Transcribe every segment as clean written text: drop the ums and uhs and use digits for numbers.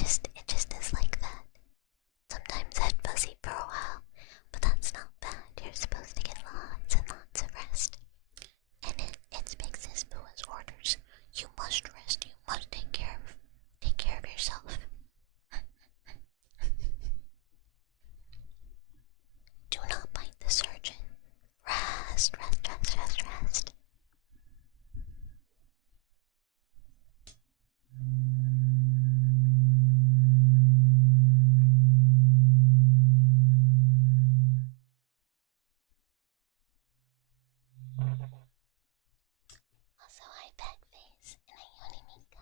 it just is like that. Sometimes head fuzzy for a while, but that's not bad. You're supposed to get lots and lots of rest. And it's Big Sis Fuwa's orders. You must rest, you must take care of yourself. Do not bite the surgeon. Rest, rest, rest, rest, rest. Also, I back face and I yoni mika.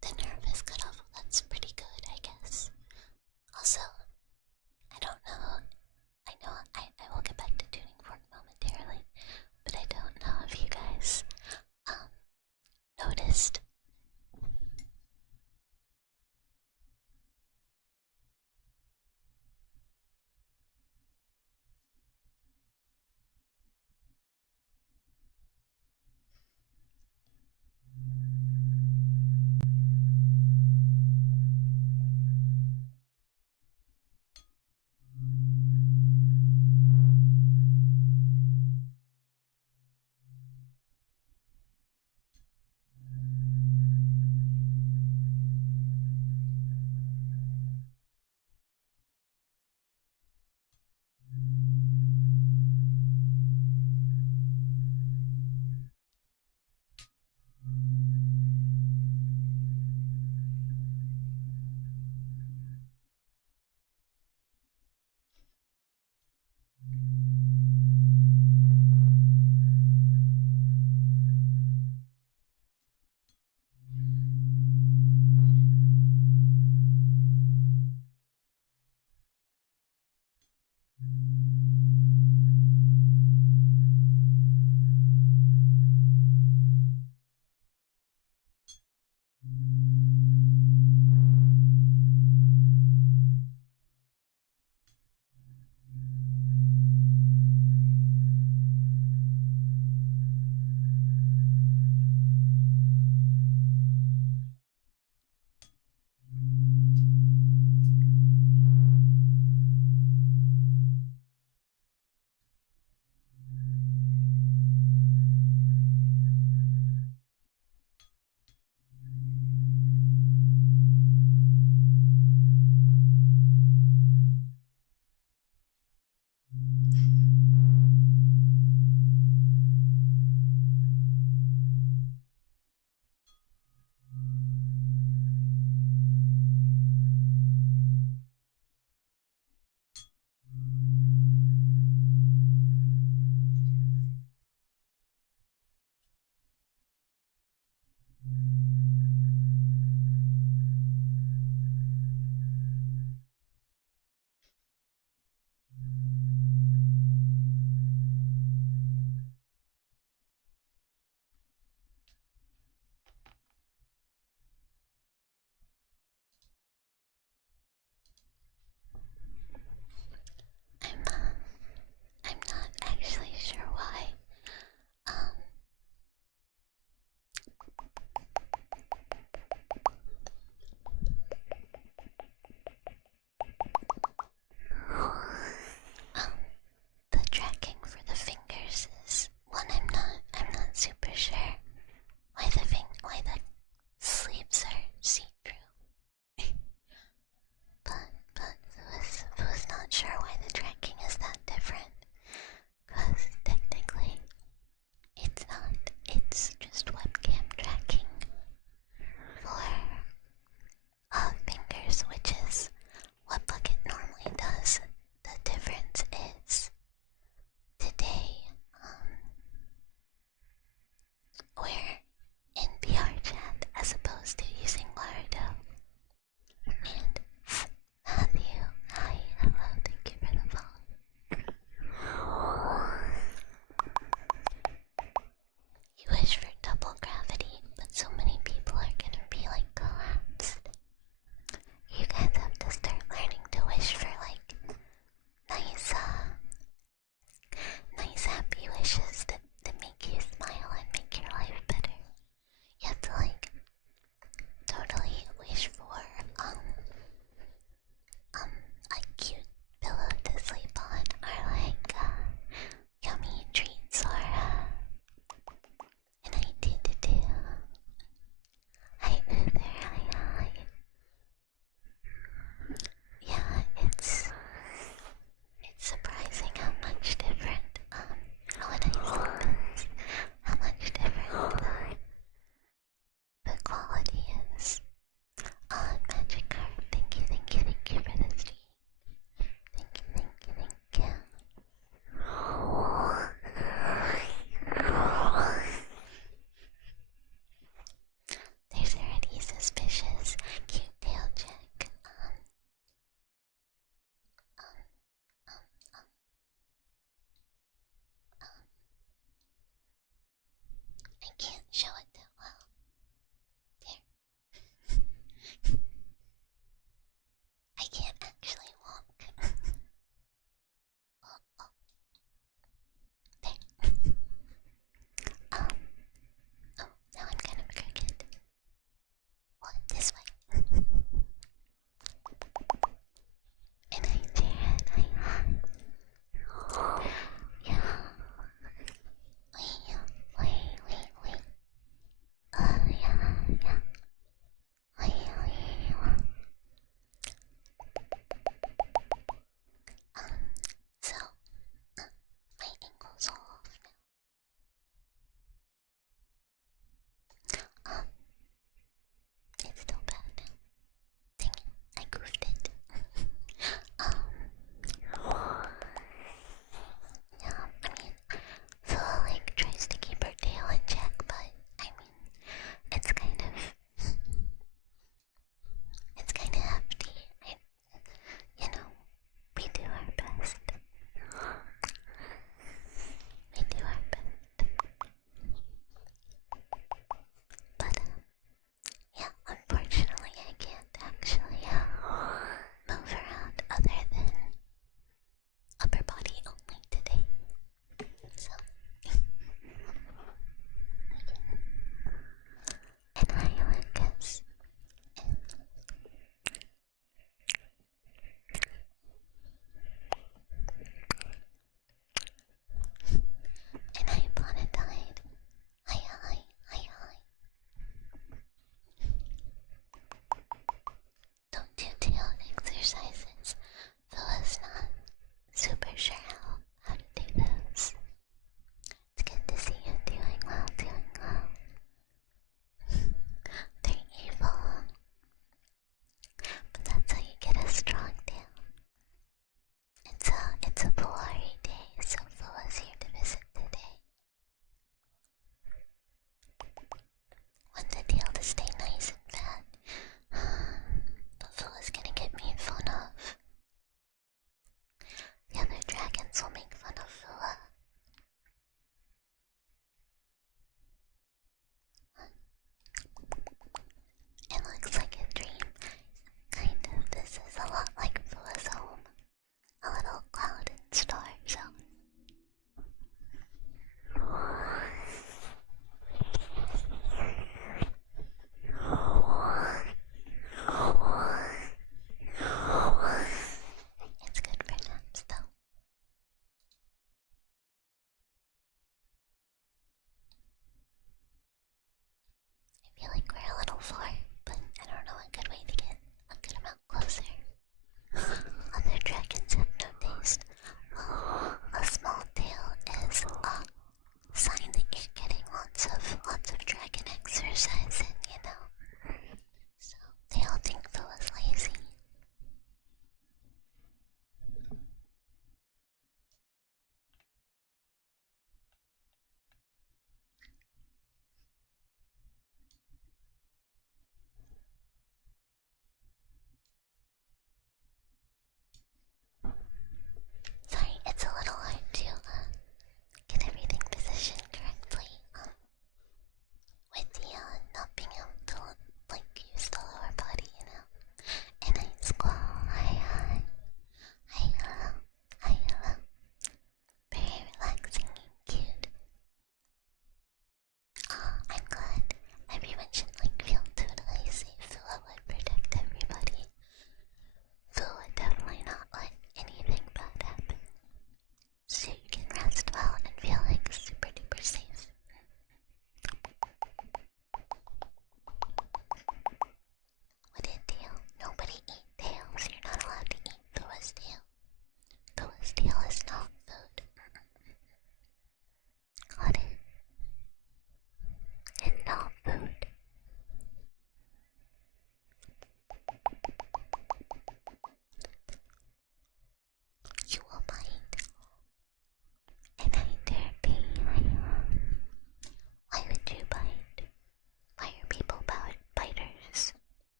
The nerve is cut off. That's pretty good, I guess. Also, I don't know. I know I will get back to tuning fork momentarily, but I don't know if you guys noticed.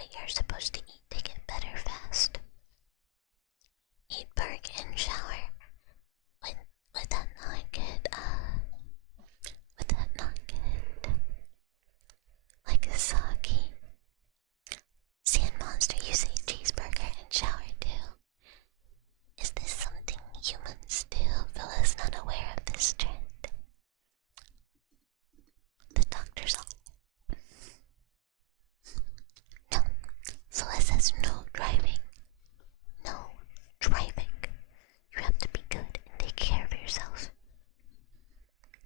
what you're supposed to eat to get better fast. Eat burg and shower. Would that not get, would that not get, like a soggy? Sand monster, you say cheeseburger and shower too. Is this something humans do? Villa's not aware of this trend. The doctor's all. No. Villa says no driving. No driving. You have to be good and take care of yourself.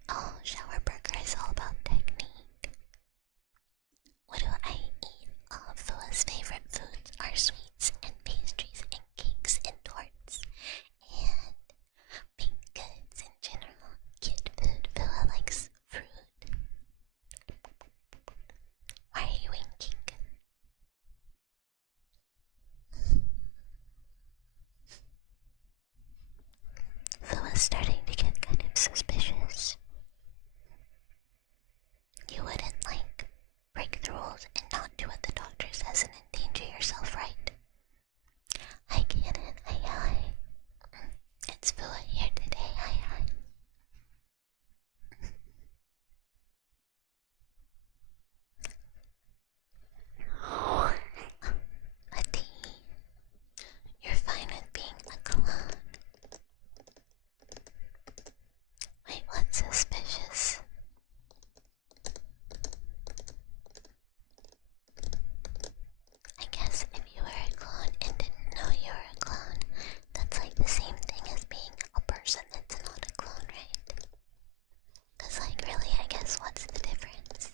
Oh, shower burger is all about technique. What do I eat? Villa's favorite foods are sweets and pastries and cakes and torts and baked goods in general. Cute food. Villa likes fruit. Why are you winking? Villa's starting to get kind of suspicious. You wouldn't, like, break the rules and not do what the doctor says and endanger yourself, right? Hi, Cannon. Hi, hi. It's Villa here today. Hi, hi. Adi, you're fine with being a clown. Wait, what's suspicious? I guess if you were a clone and didn't know you were a clone, that's like the same thing as being a person that's not a clone, right? Cause like really, I guess what's the difference?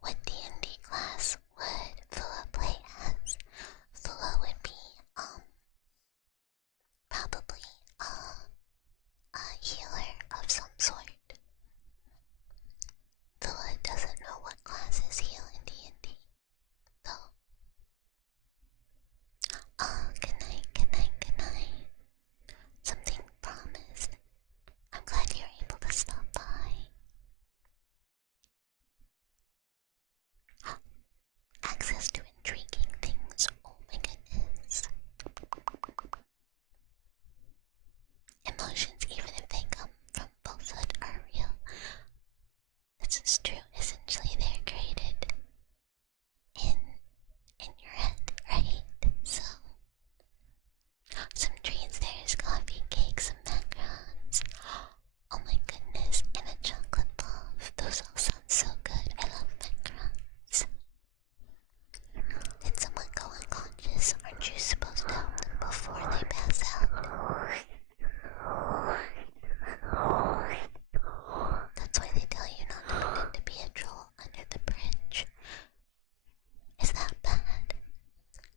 What D&D class would Fuwa play as? Fuwa would be, probably, a healer of some sort. Fuwa doesn't know what classes heal in D&D, though. Oh, good night, good night, good night. Something promised. I'm glad you were able to stop by. Access to intriguing things. Oh my goodness. Emotions, even if they come from falsehood, are real. This is true. Essentially, they're created in your head, right? So, some treats. There's coffee, cake, some macarons. Oh my goodness, and a chocolate puff. Those all sound so good. I love macarons. Did someone go unconscious? Aren't you supposed to help them before they pass out? That's why they tell you not to pretend to be a troll under the bridge. Is that bad?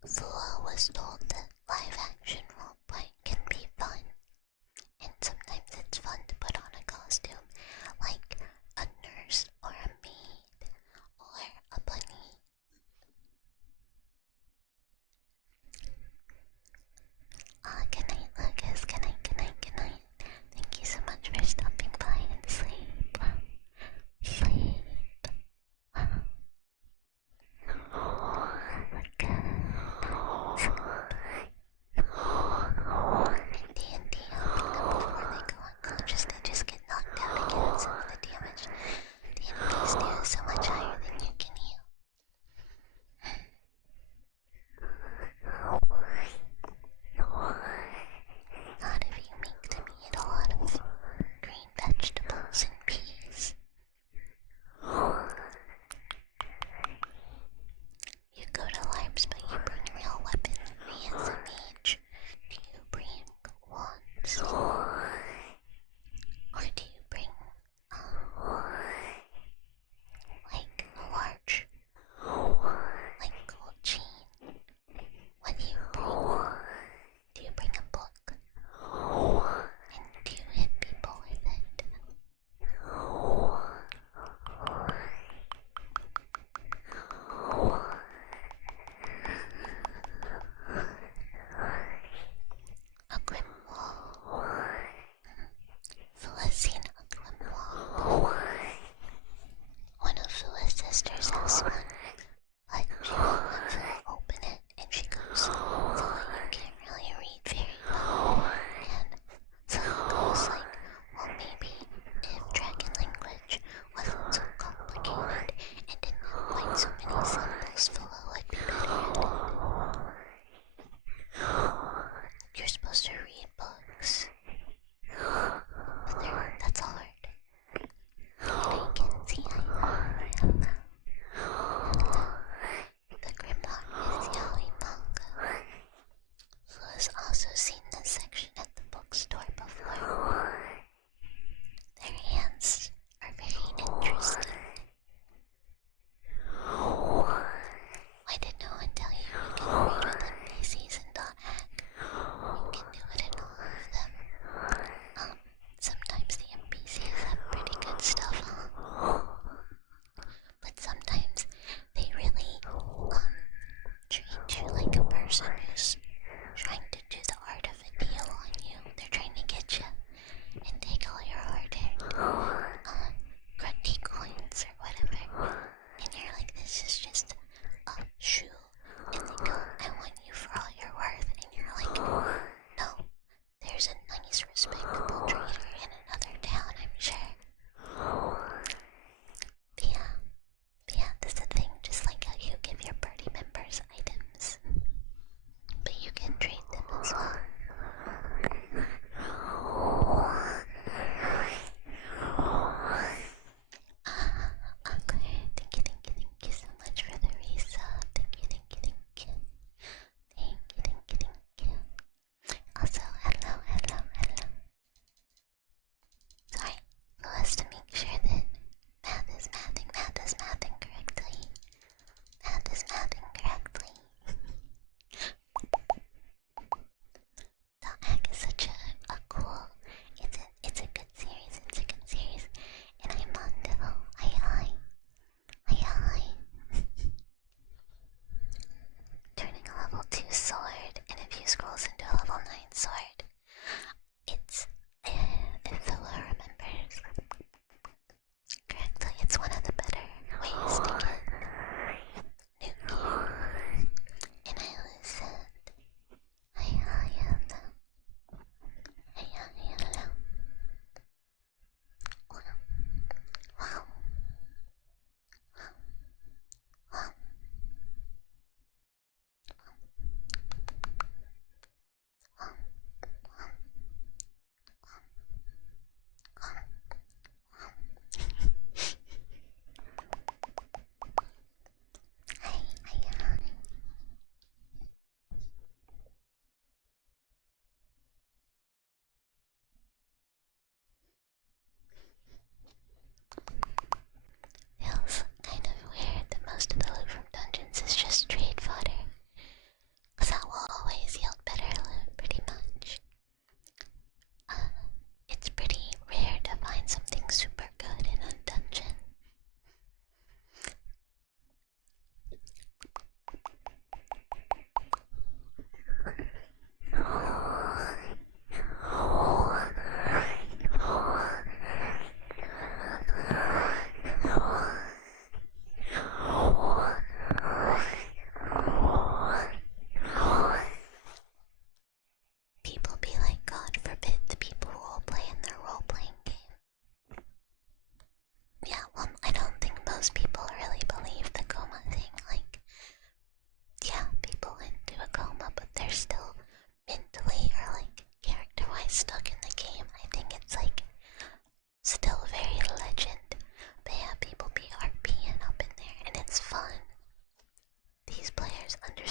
Fuwa was told that live action roleplay can be fun, and sometimes it's fun to put on a costume like a nurse or a maid or a bunny. Good night, Lucas. Good night, good night, good night. Thank you so much for stopping by and sleep. Sleep. Good.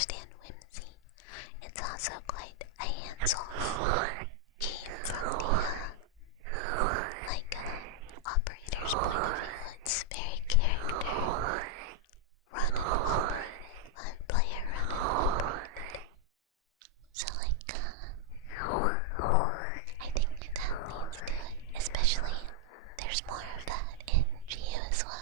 understand whimsy. It's also quite a hands-off game from the operator's point of view. It's very character run and operate, player run and operate. So I think that leads to it, especially there's more of that in GU as well.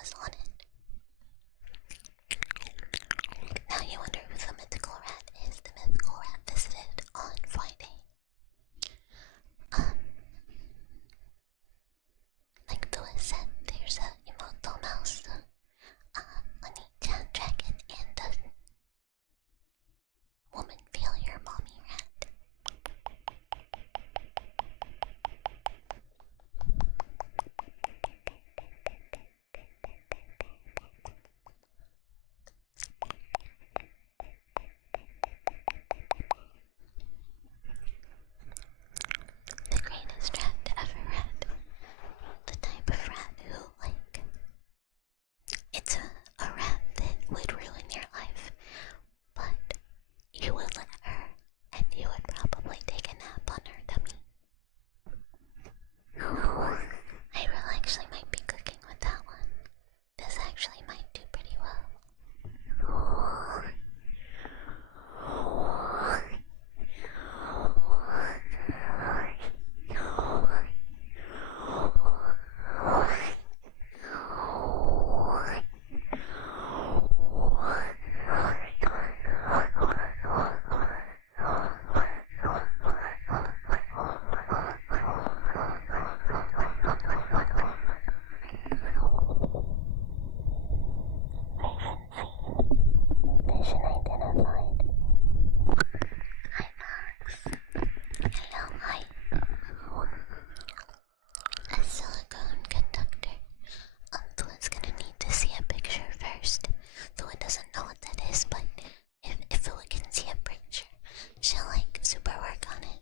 was on it. Now you wonder who the mythical rat is. The mythical rat visited on Friday. Like Fuwa said, there's a immortal mouse on each hand dragon and a woman failure mommy rat. The greatest rat ever read. The type of rat who, like, it's a rat that would ruin your life, but you would let her, and you would probably take a nap on her tummy. I really actually might be cooking with that one. This actually might do pretty well. Vision identified. Hi Max. Hello, hi. A silicone conductor. Fuwa's gonna need to see a picture first. Fuwa doesn't know what that is, but if Fuwa can see a picture, she'll like super work on it.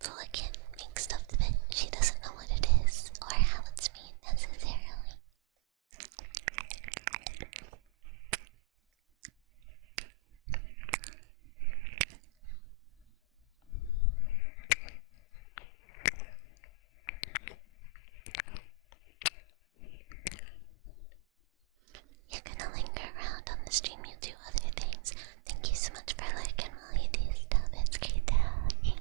Fuwa can't make stuff that she doesn't know what it is or how it's made necessarily. You're gonna linger around on the stream, you do other things. Thank you so much for lurking while you do stuff. It's great to have you.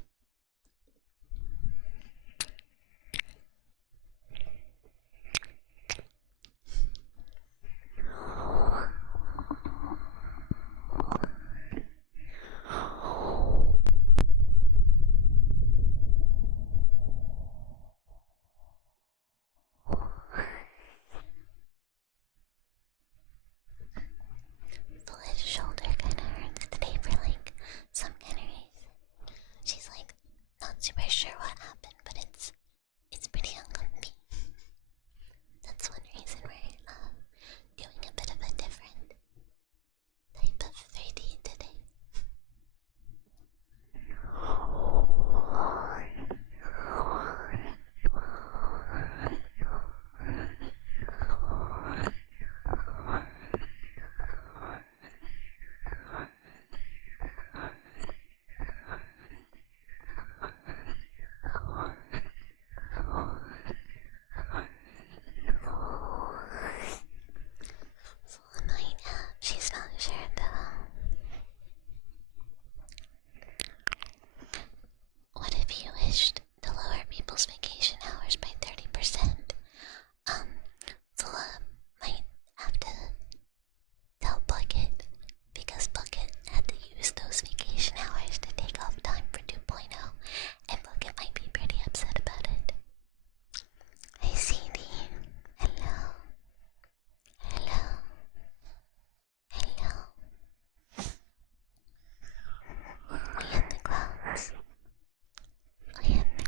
Fuwa's shoulder kinda hurts today for like some kind of reason. She's like not super sure what happened, but it's pretty uncomfy. That's one reason we're doing a bit of a different type of 3D today. Full night nap, she's not sure though. What if you wished to lower people's vacation hours by 30%? Fuwa might have to tell Bucket, because Bucket had to use those vacation hours to take off time for 2.0, and Bucket might be pretty upset about it. Hey CD, hello. Hello. Hello. We in the clouds. We in the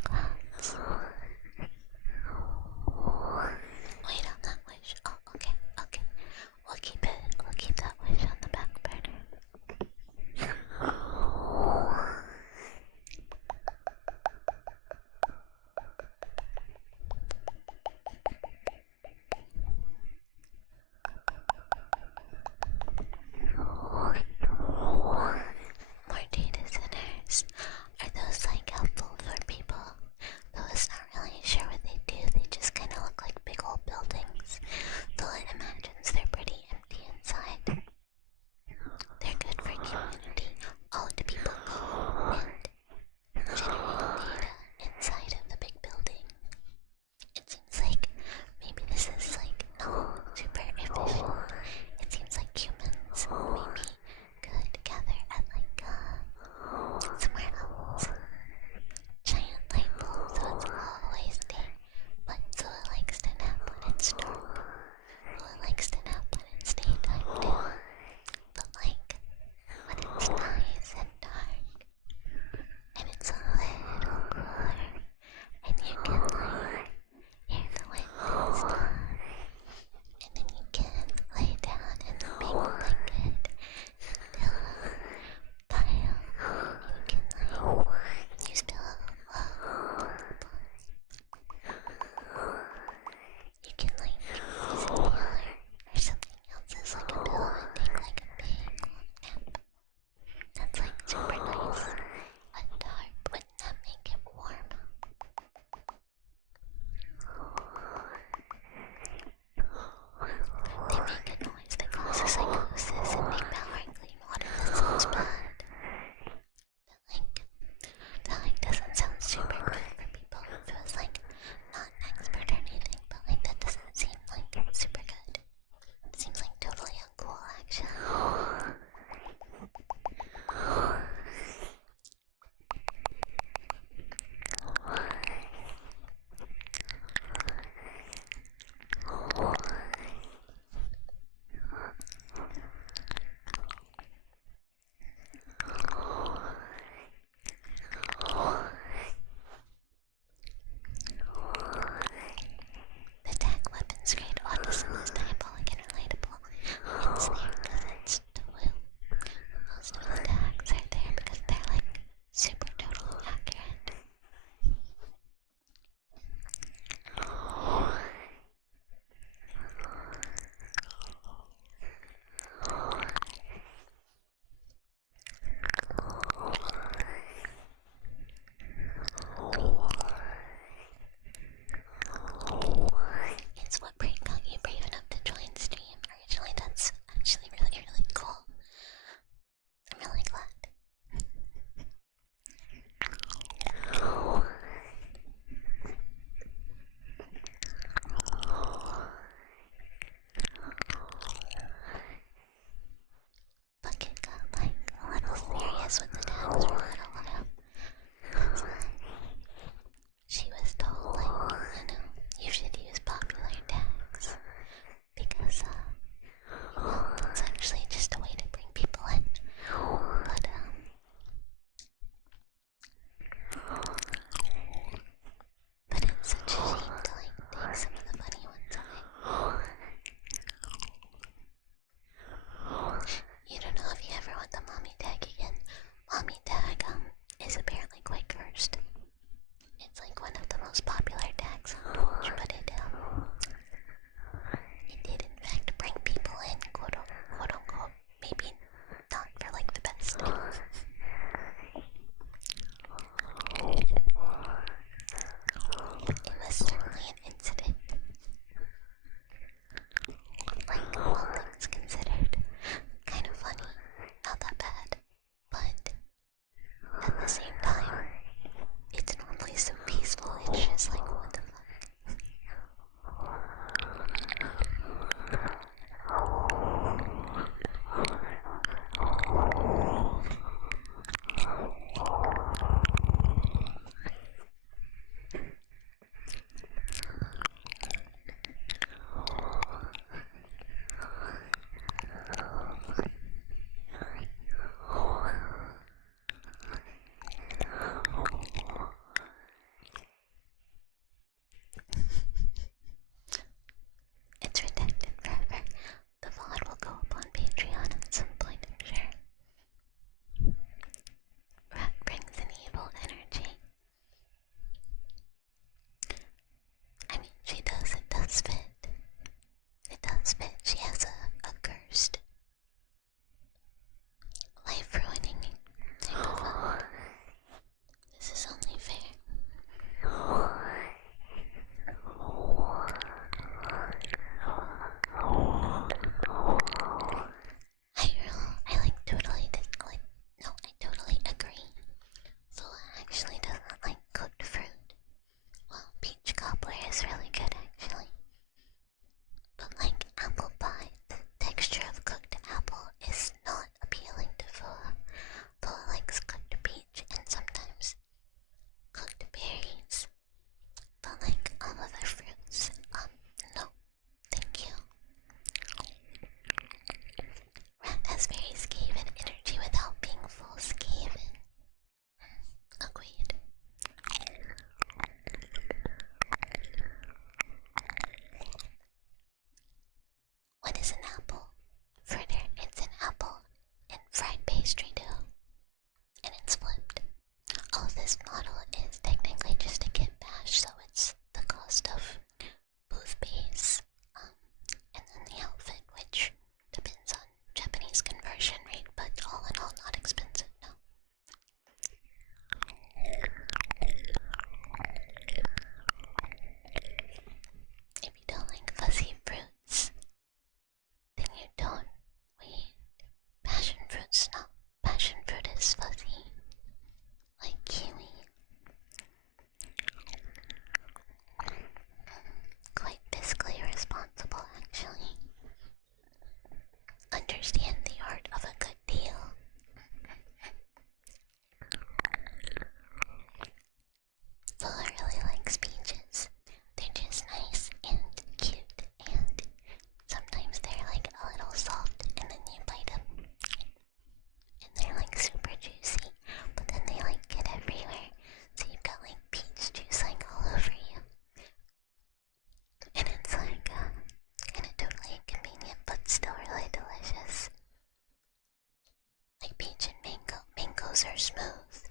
smooth.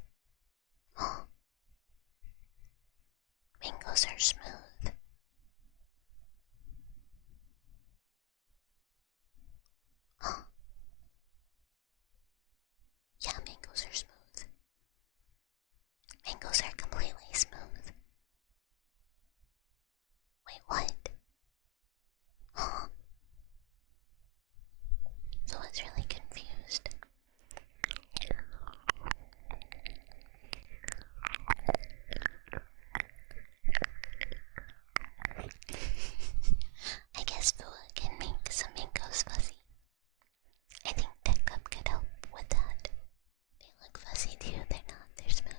Huh. Mangoes are smooth. Huh. Yeah, mangoes are smooth. Mangoes are completely smooth. Wait, what? Huh? So I was really confused. I guess Fuwa can make some mangoes fuzzy. I think Tech Cup could help with that. They look fuzzy too, they're not, they're smooth.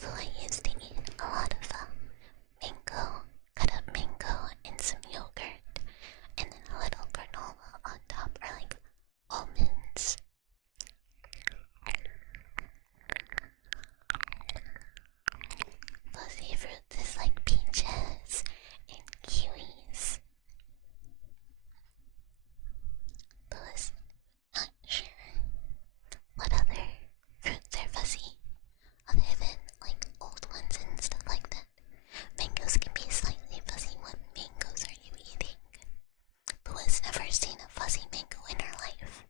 Fuwa used to eat a lot of mango, cut up mango, and some yogurt, and then a little granola on top, or like almonds. Fuzzy fruits is like peaches and kiwis. But was not sure what other fruits are fuzzy, other than like old ones and stuff like that. Mangoes can be slightly fuzzy. What mangoes are you eating? But has never seen a fuzzy mango in her life.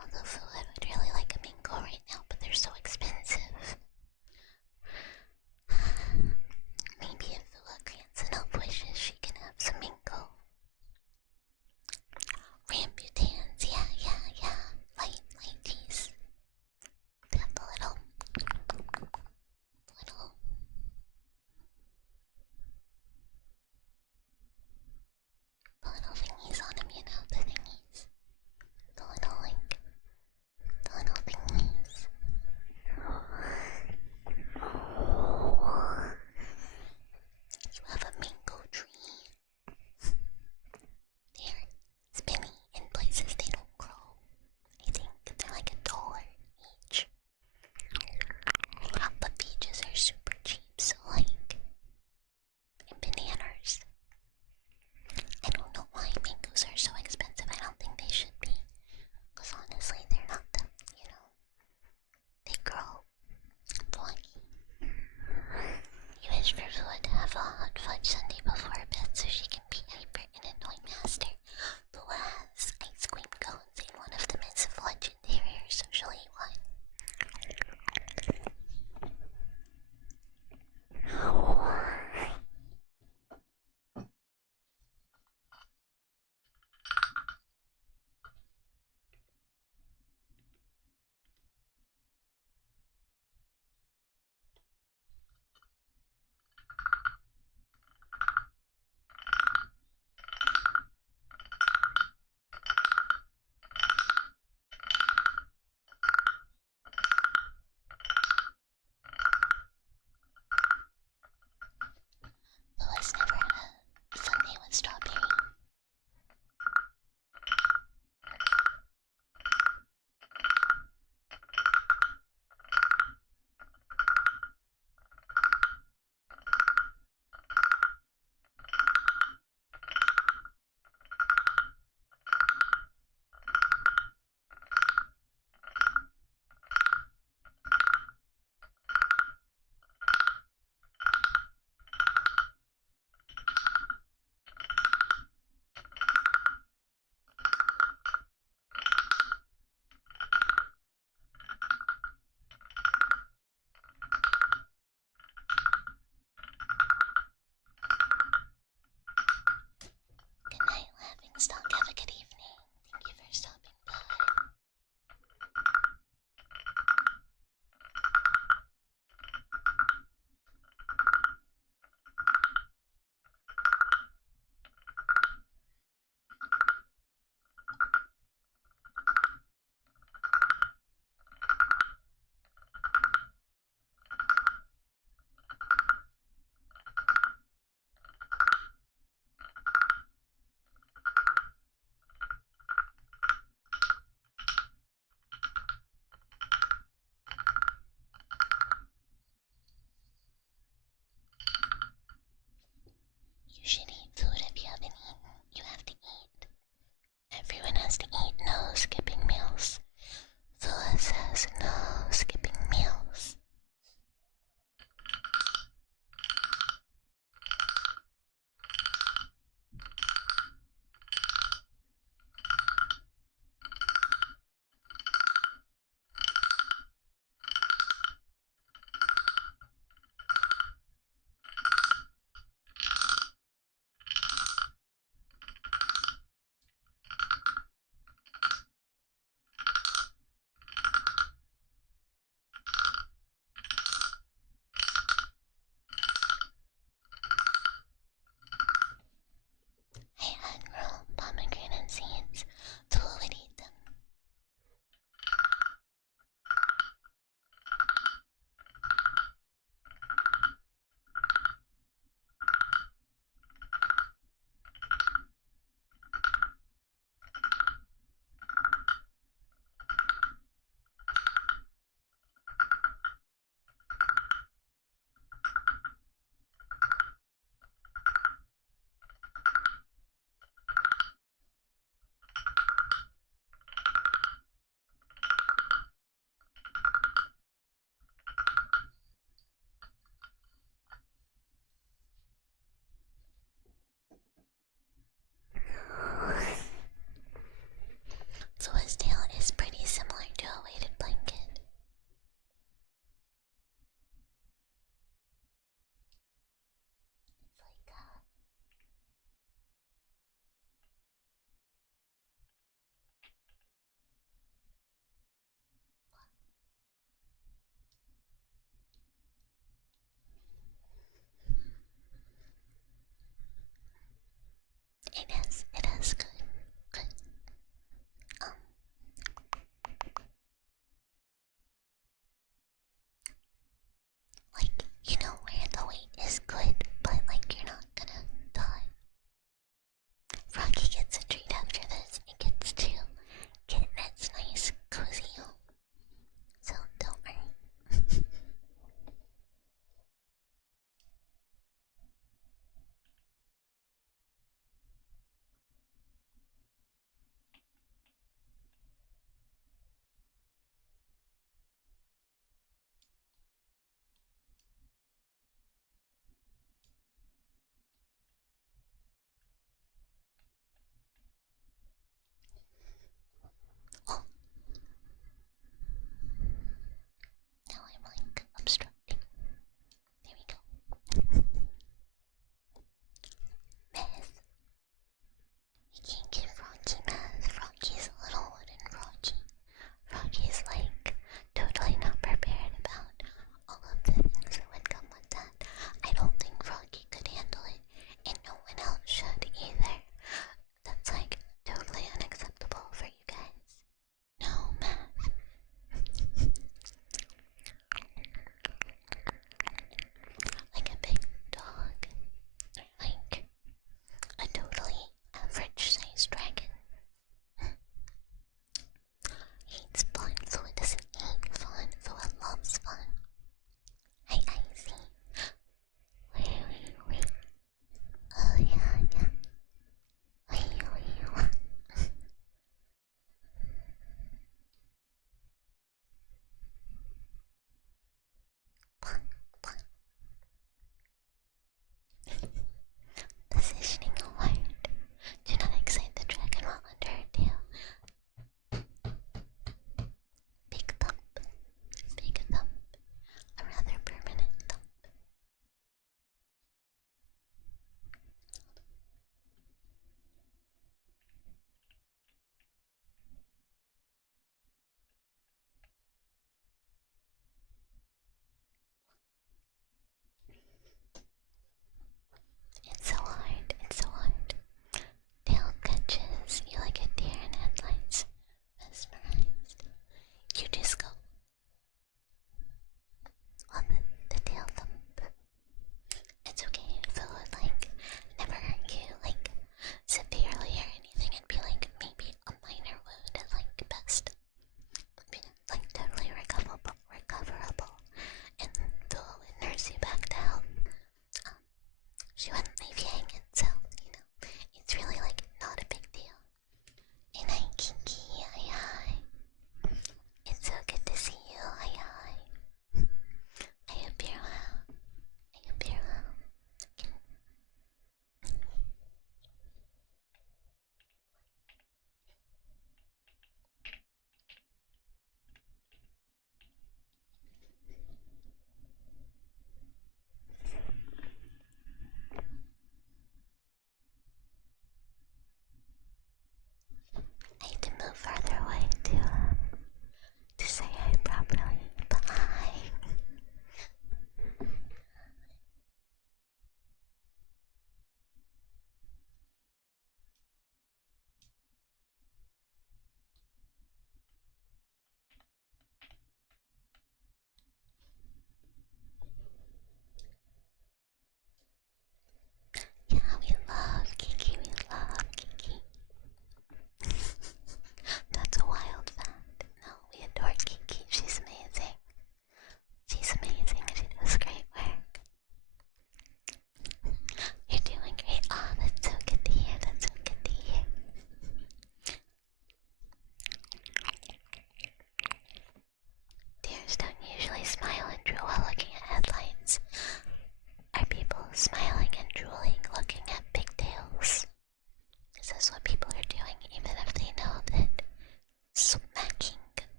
Although Fuwa would really like a mango right now, but they're so expensive. Maybe if Fuwa grants enough wishes, she can have some mango. Rambutans, yeah. Light teas. They have the little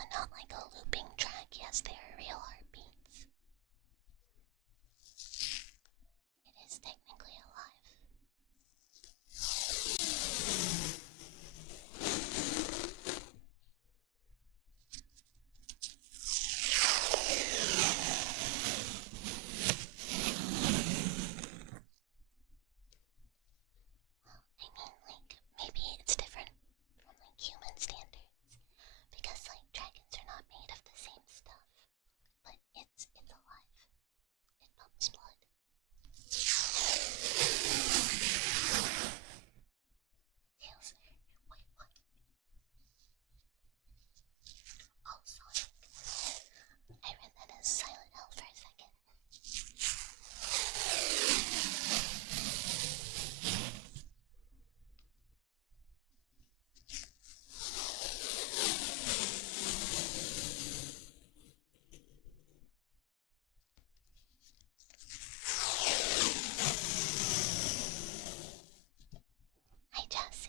and not like a looping track. Yes, they are real heartbeats. It is technically alive. Well, I mean, like, maybe it's different from, like, human standards. Because, like, dragons are not made of the same stuff. But it's alive. It pumps blood. Feels weird. Wait, what? Oh, Sonic. I read that as Silent Hill for a second. Hi, Jasu.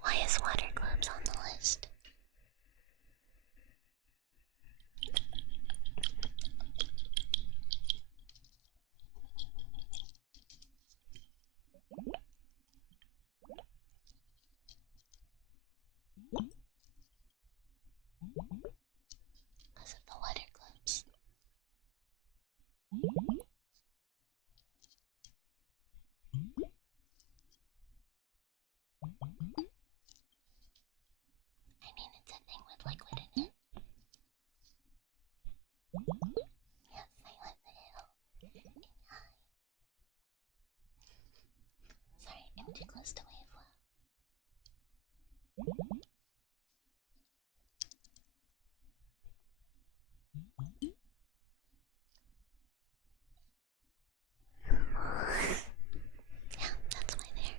Why is water globes on the list? Because of the water globes. I mean, it's a thing with liquid in it. Yes, Silent Hill. Hi. Sorry, I'm too close to wave. Yeah, that's why there.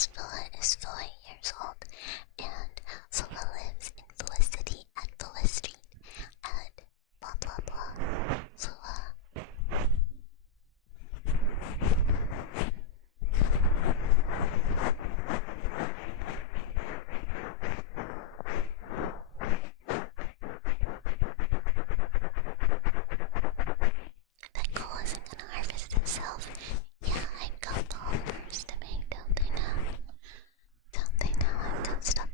Yes, Fuwa is 4 years old, and Fuwa lives in Felicity at Fuwa Street at blah blah blah. Fuwa. That coal isn't gonna harvest itself. Yeah, I've got polymers to make, don't they now? Don't they know I've got stuff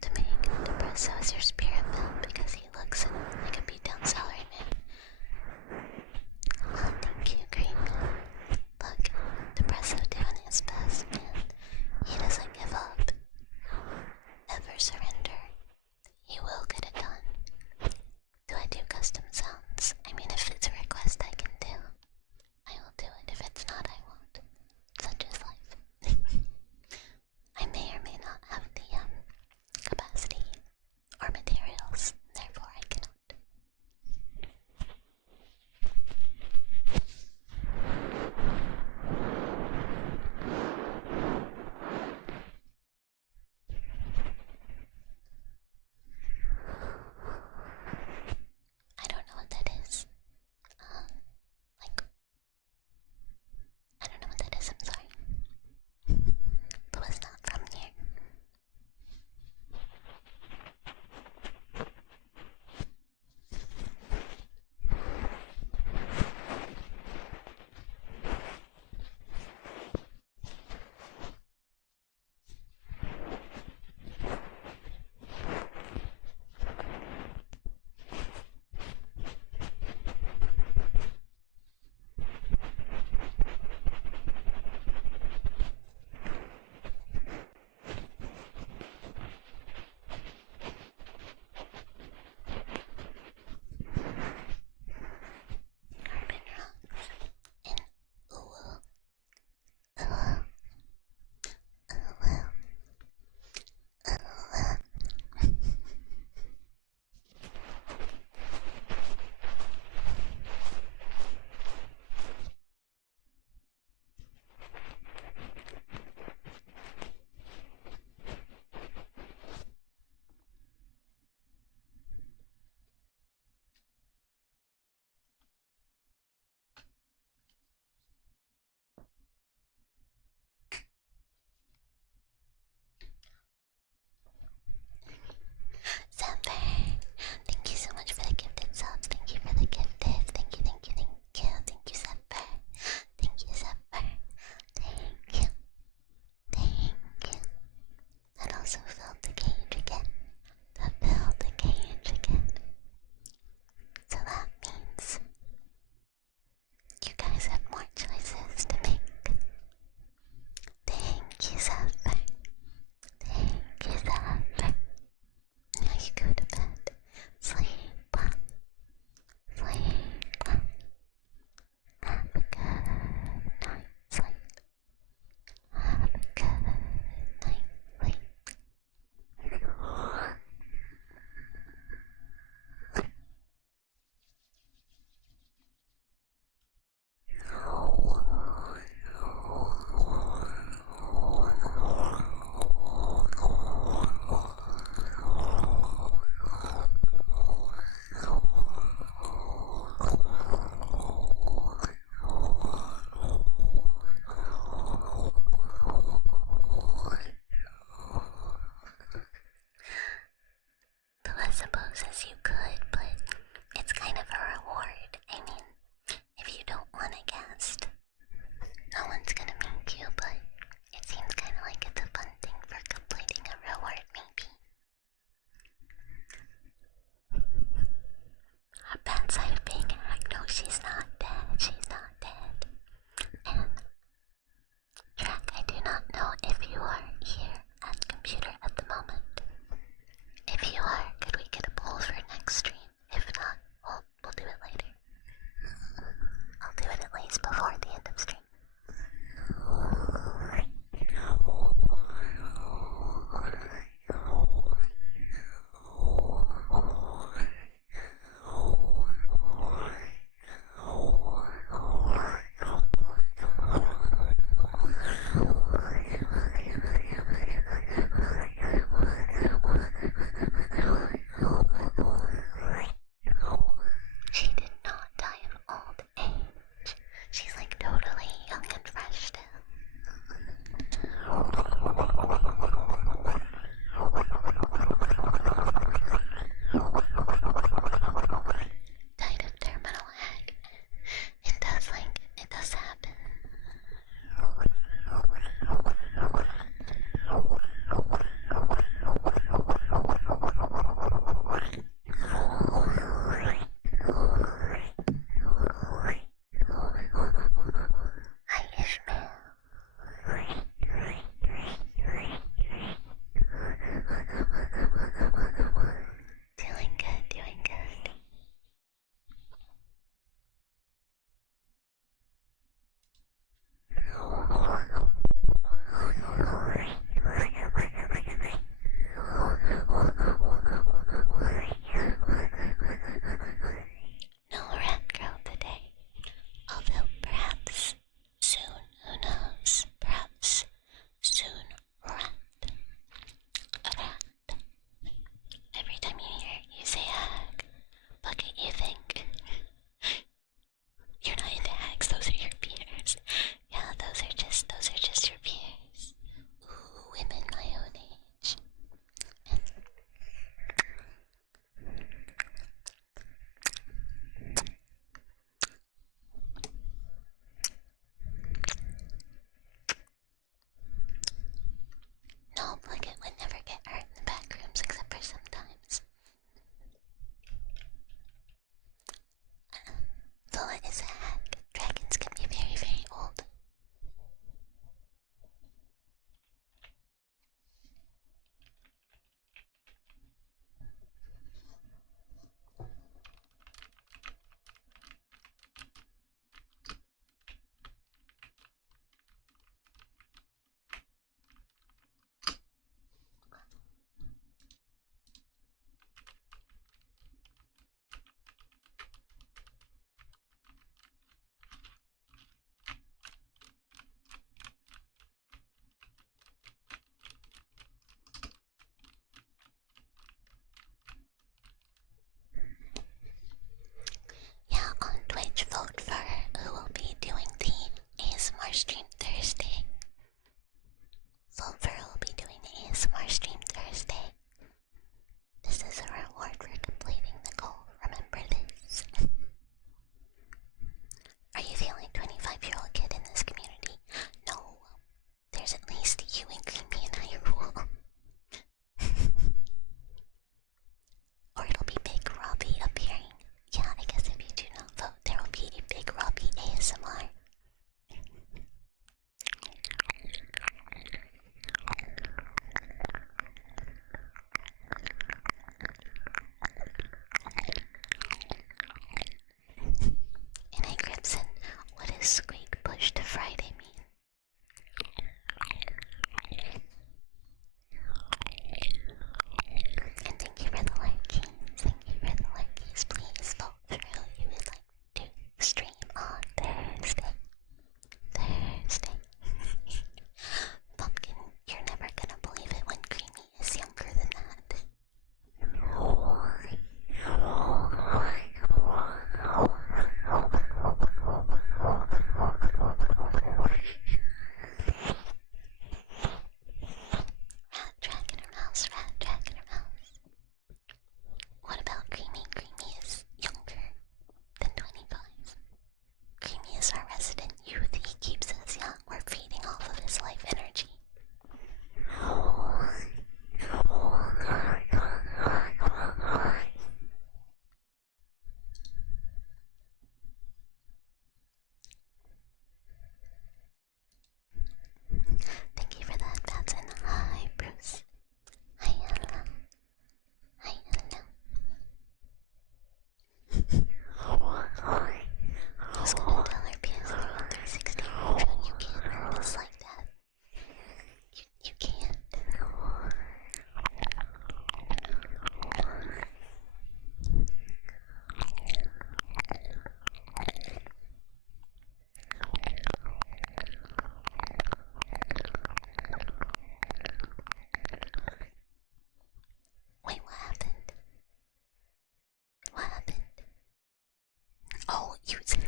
using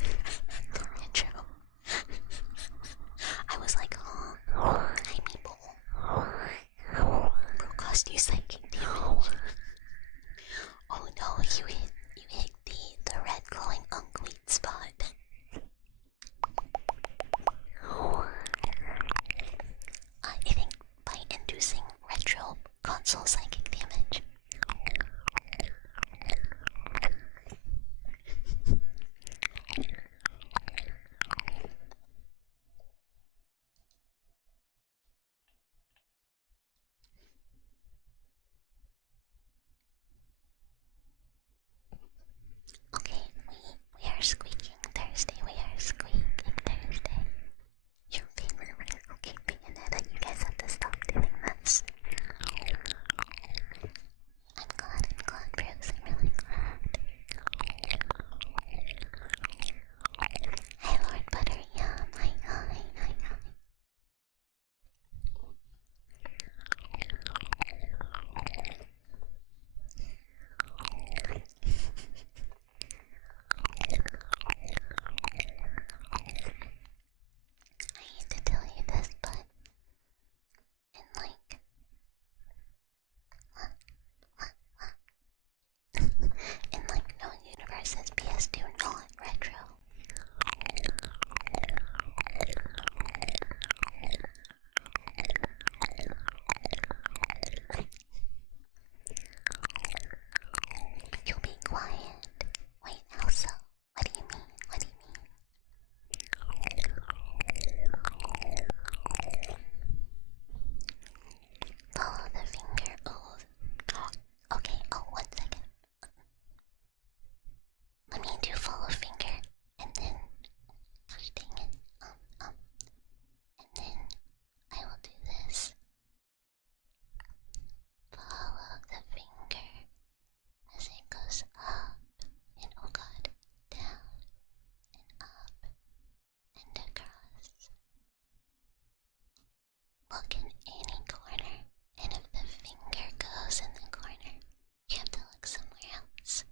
the retro. I was like, oh, hi people. Bro cost you psychic damage. Oh no, you hit the red glowing ungweed spot. I think by inducing retro console psychic damage. Okay, we are squeaking Thursday. We are squeaking Thursday. Your favorite ring. Okay, Bayonetta, you guys have to stop doing this. I'm glad, Bruce. I'm really glad. Hi, Lord Butter. Hi. I hate to tell you this, but in like in like no universes, PS2 not retro. You'll be quiet. Wait, how so? What do you mean? What do you mean? Follow the finger. Oh. Okay, oh, 1 second. Let me do follow finger, and then... Gosh dang it. And then I will do this. Follow the finger as it goes up, and oh god, down, and up, and across. Look in any corner, and if the finger goes in the corner, you have to look somewhere else.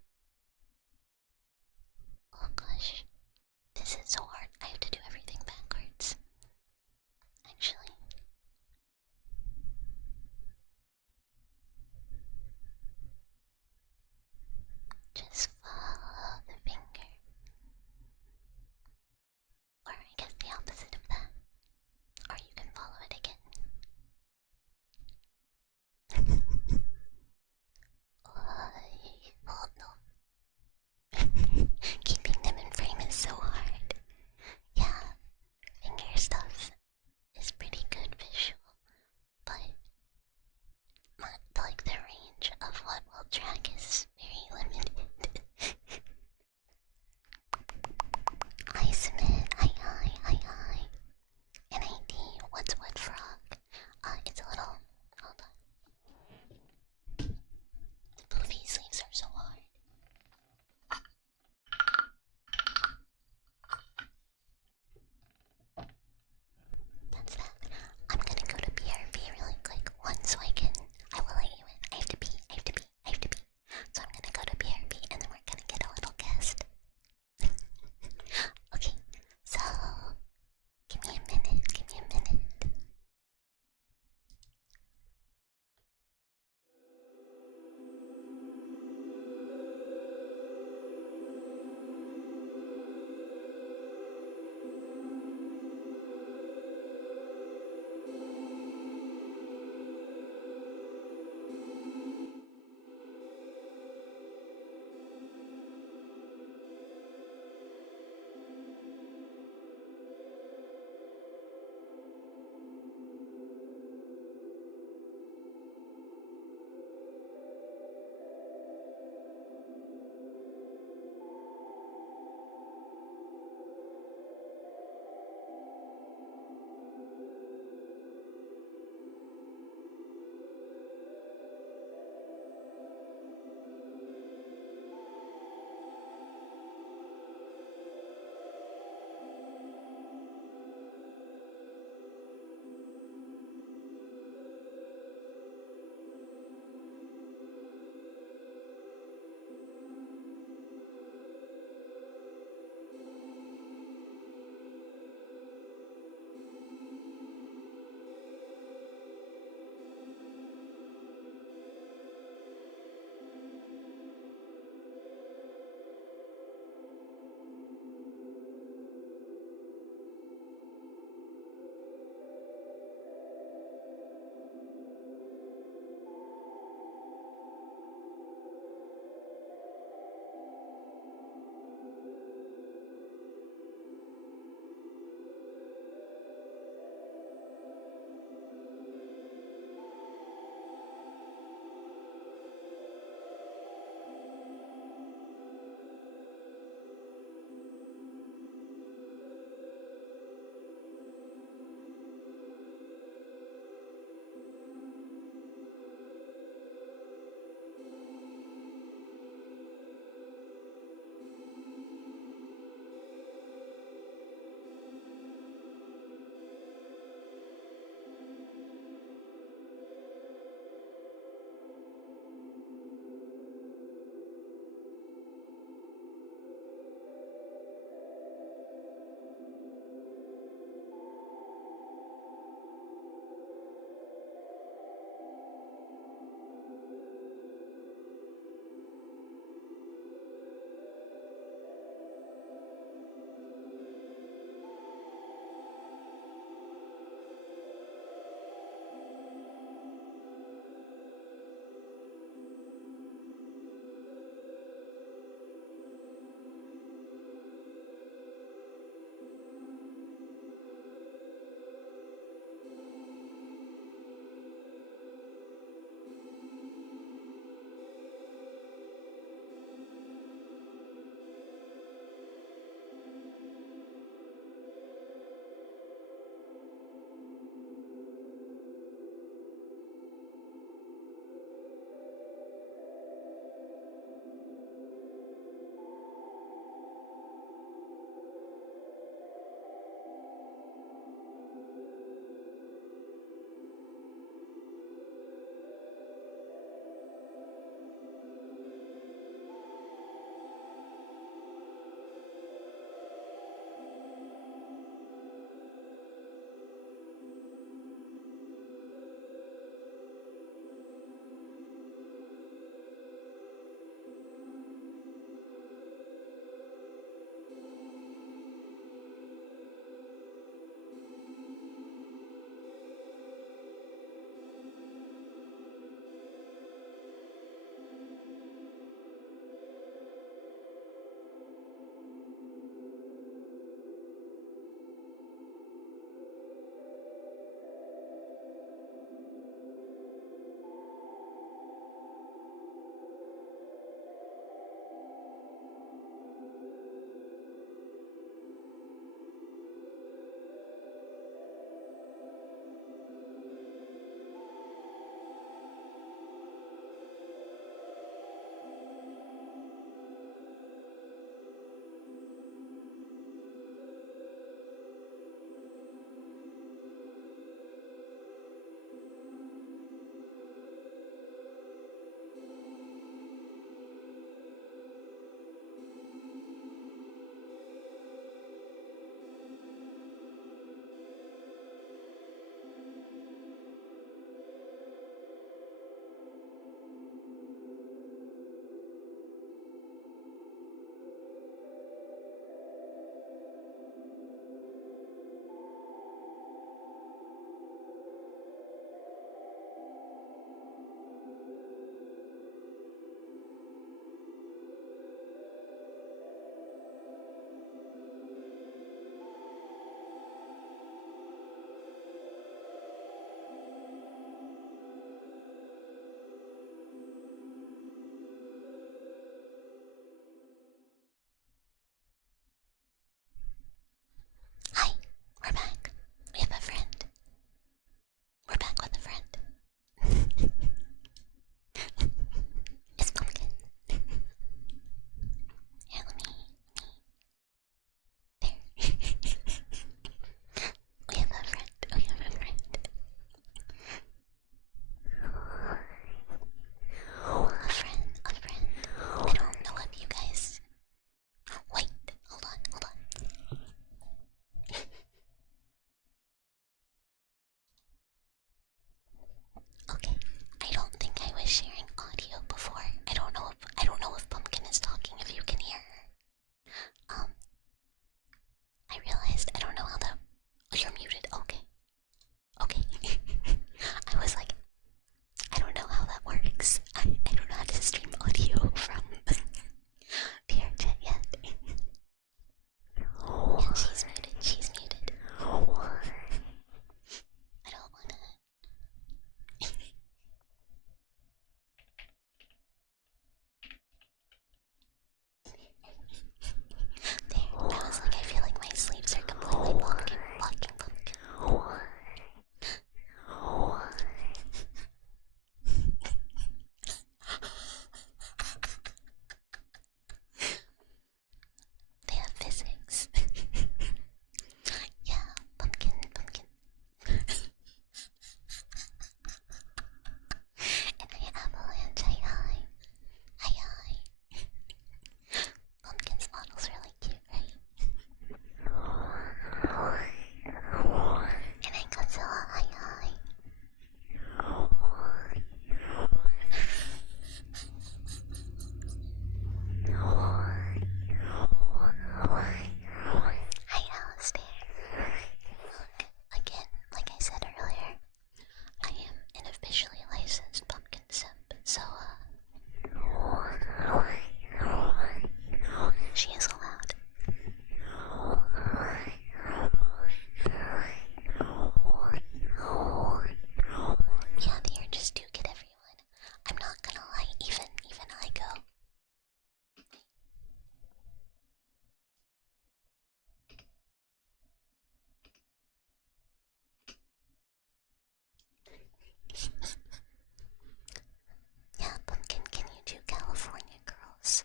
Yeah, Pumpkin, can you do California Girls?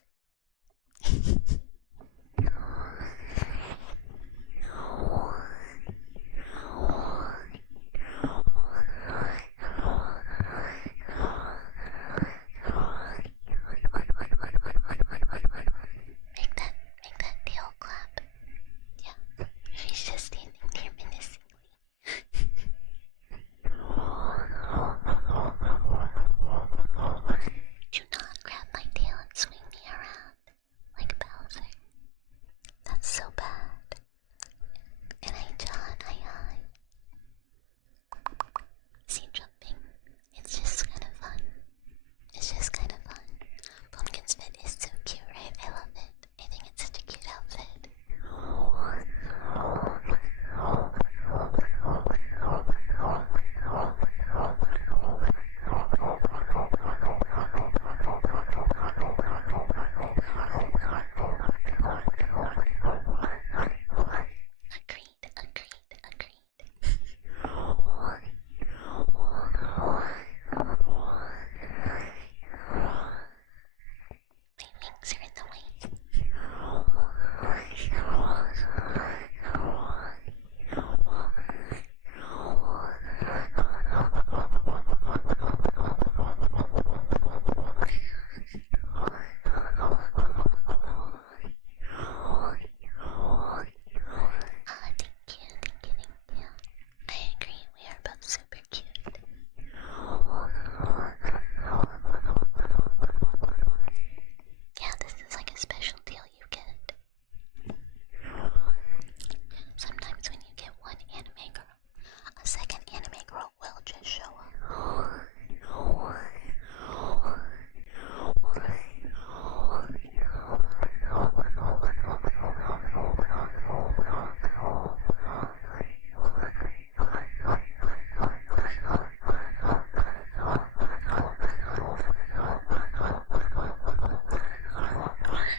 Make that tail clap. Yeah, she's just standing there menacingly. Do not grab my tail and swing me around like Bowser. That's so bad. And hi John, hi. See, jumping, it's just kind of fun. It's just kind of fun. Pumpkin's fit is so cute, right? I love it. I think it's such a cute outfit. Agreed. My wings are in the way. Thank you. I agree, we are both super cute. Yeah, this is like a special deal you get. Sometimes when you get one anime girl, a second anime girl will just show up.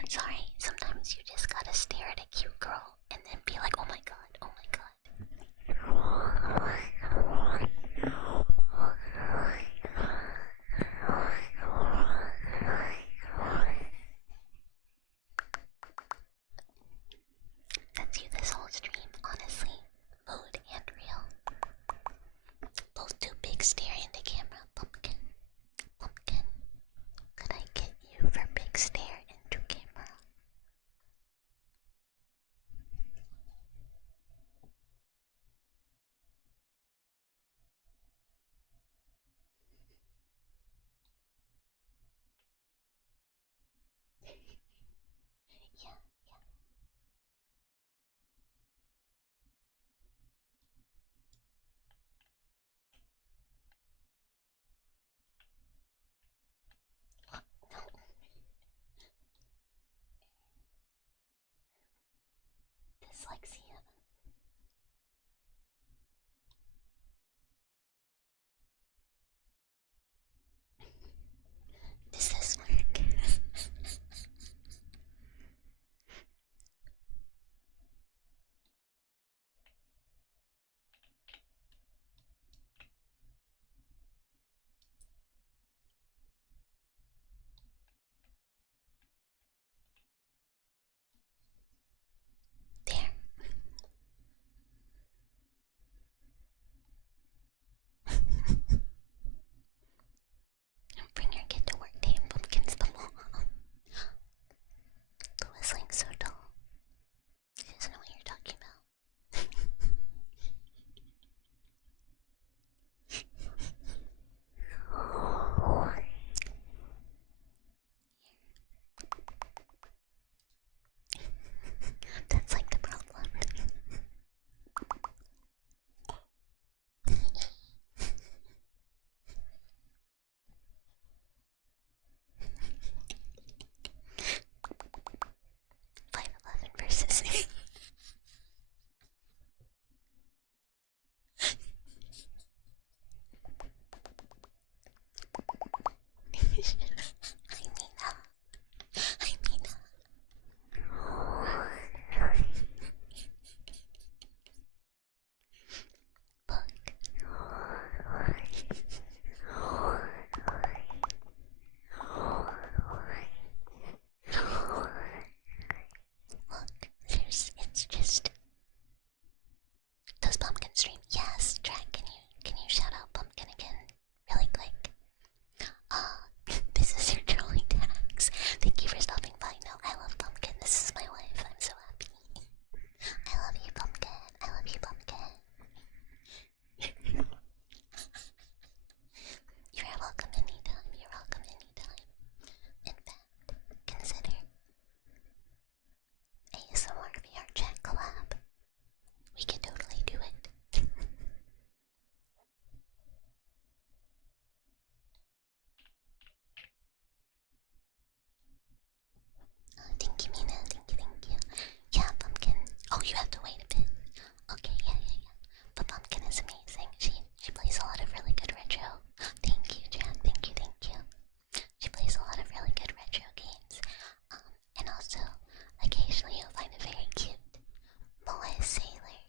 Sorry, sometimes you just gotta stare at a cute girl and then be like, oh my god, oh my god. That's you this whole stream, honestly. Mood and real. Both too big stare in the camera. Pumpkin. Could I get you for big stare into camera? Yeah. No. Dyslexia. Does this work? There. to wait a bit. Okay, yeah. But Pumpkin is amazing. She plays a lot of really good retro. Thank you, Jan. Thank you. She plays a lot of really good retro games. And also, occasionally you'll find a very cute boy sailor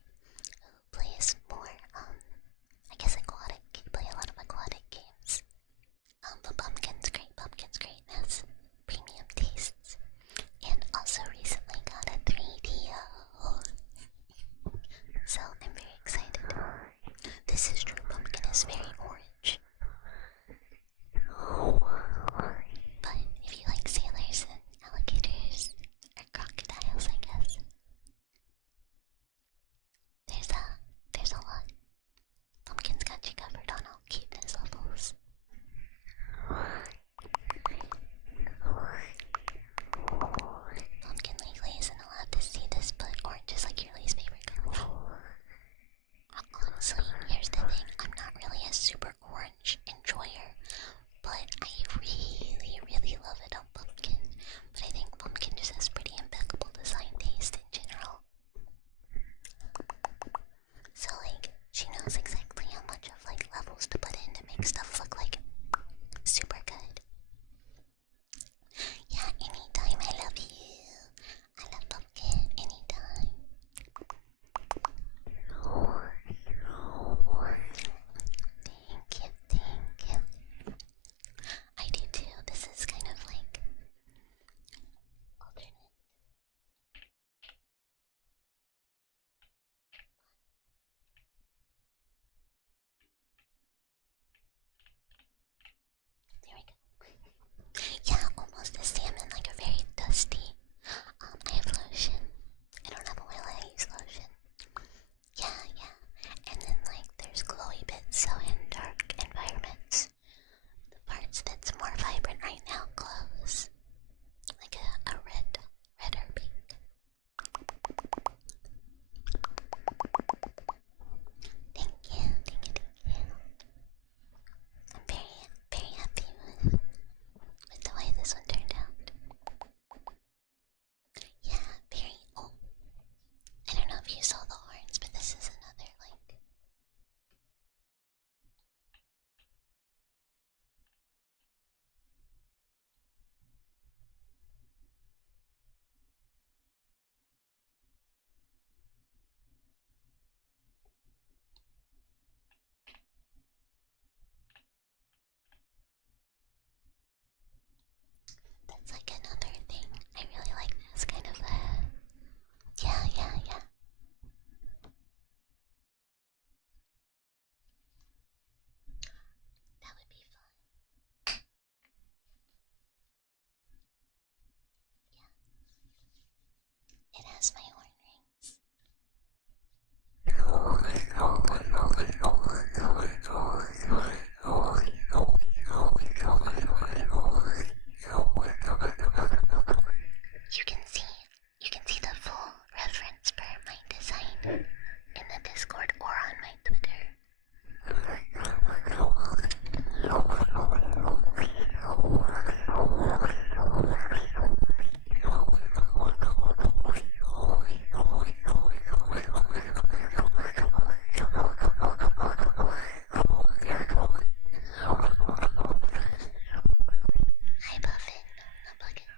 who plays more, I guess aquatic. You play a lot of aquatic games. But Pumpkin's great. Pumpkin's great and has premium tastes. And also recently got a 3DO. So I'm very excited. This is true. Pumpkin is very orange. But if you like sailors and alligators or crocodiles, I guess there's a lot. Pumpkin's got you covered on all cuteness levels. Pumpkin legally isn't allowed to see this, but orange is like your least favorite color. Honestly, here's the thing, I'm not really a super orange enjoyer, but I really love it on Pumpkin. But I think Pumpkin just has pretty impeccable design taste in general. So like, she knows exactly how much of like levels to put in to make stuff look like super good. Yeah, anytime, I love you. I love Pumpkin, anytime. Thank you. I do too. This is kind of like alternate. There we go. Yeah, almost a salmon, like a very dusty. I have lotion. I don't have oil, I use lotion. Yeah. And then like there's glowy bits, so in dark environments, the parts that's more vibrant right now glows. Like a red or pink. Thank you. I'm very happy with the way this one turned out. Yeah, very old. I don't know if you saw the horns, but this is another like. That's like another thing. I really like this kind of yeah. That would be fun. Yeah. It has my horn rings. You can see the full reference for my design in the Discord or on my Twitter. Hi Buffett, no bucket.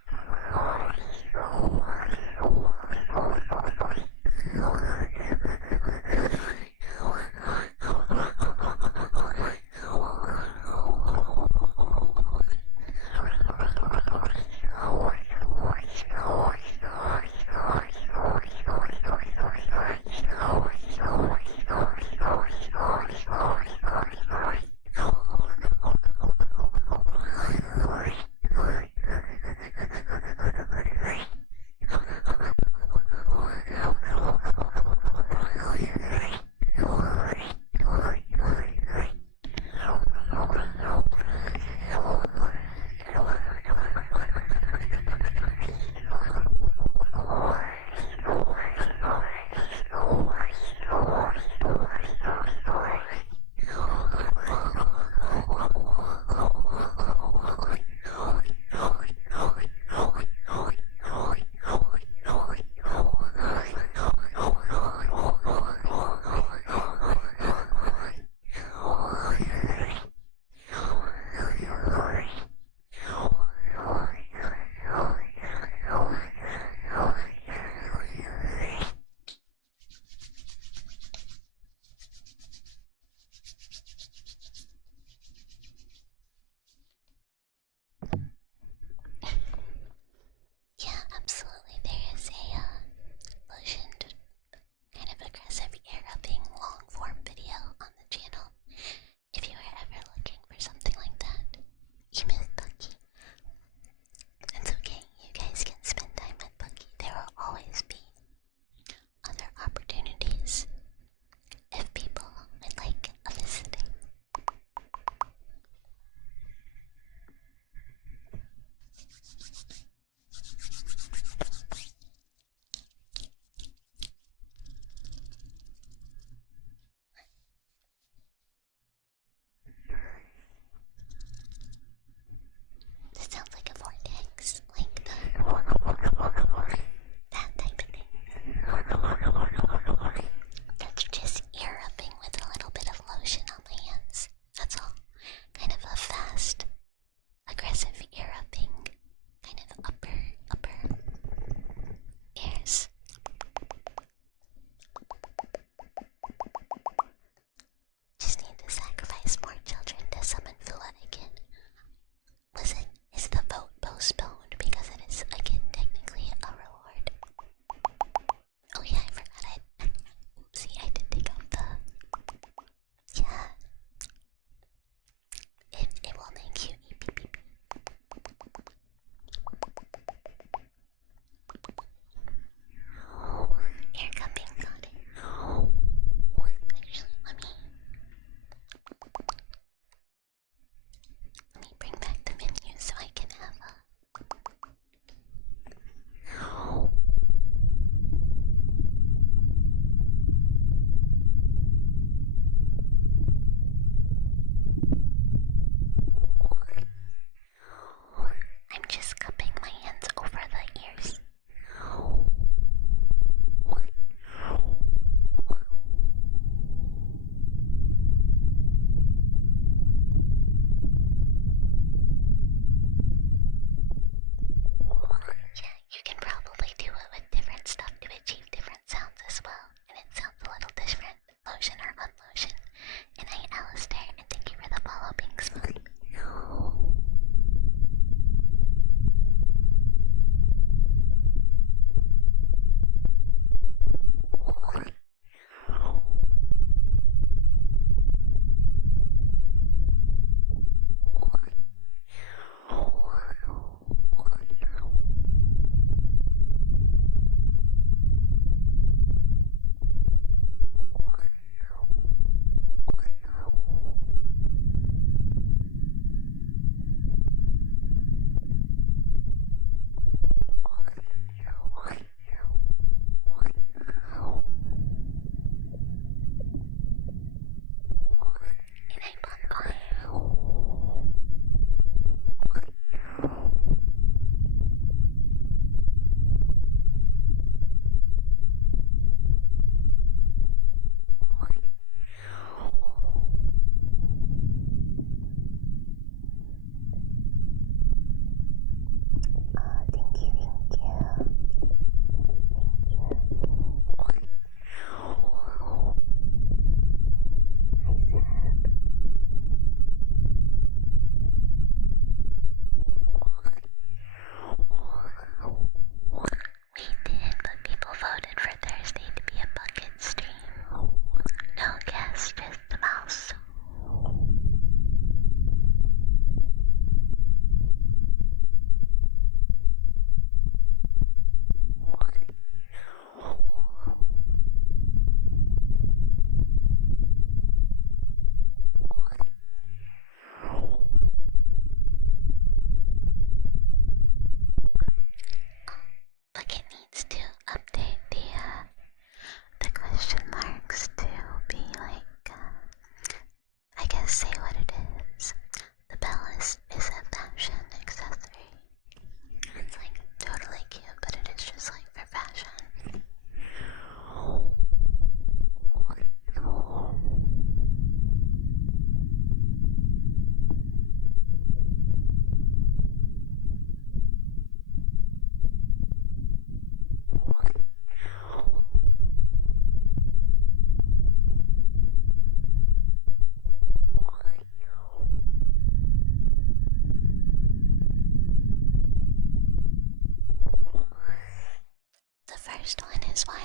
first one is why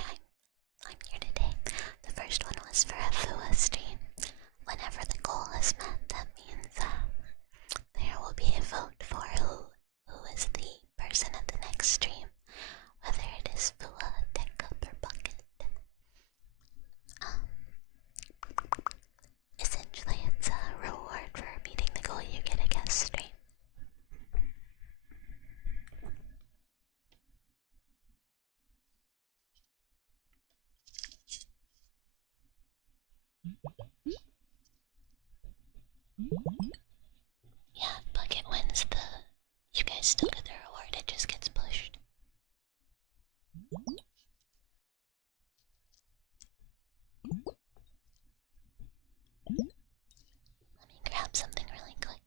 I'm here today. The first one was for a Fuwa stream. Whenever the goal is met, that means there will be a vote for who is the person at the next stream, whether it is Fuwa, Deck Cup, or Bucket. Essentially, it's a reward for meeting the goal. You get a guest stream. Yeah, if Bucket wins you guys still get the reward, it just gets pushed. Let me grab something really quick.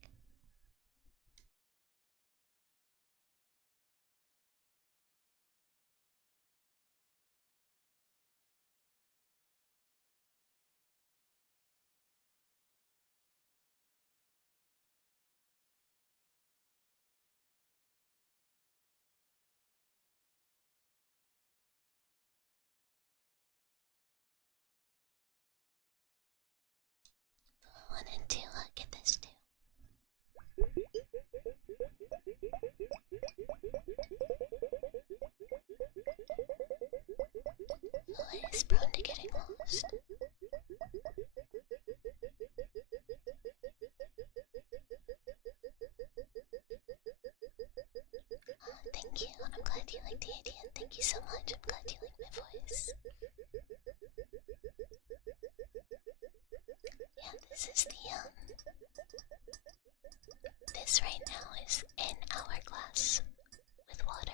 One and two, get this too. Fuwa is prone to getting lost. Thank you. I'm glad you like the idea. Thank you so much. I'm glad you like my voice. Yeah, this is this right now is an hourglass with water.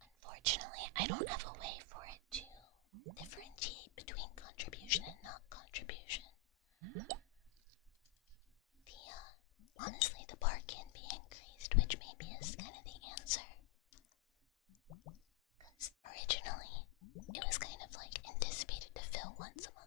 Unfortunately, I don't have a way for it to differentiate between contribution and not contribution. Honestly, the bar can be increased, which maybe is kind of the answer. Because originally, it was kind of like anticipated to fill once a month.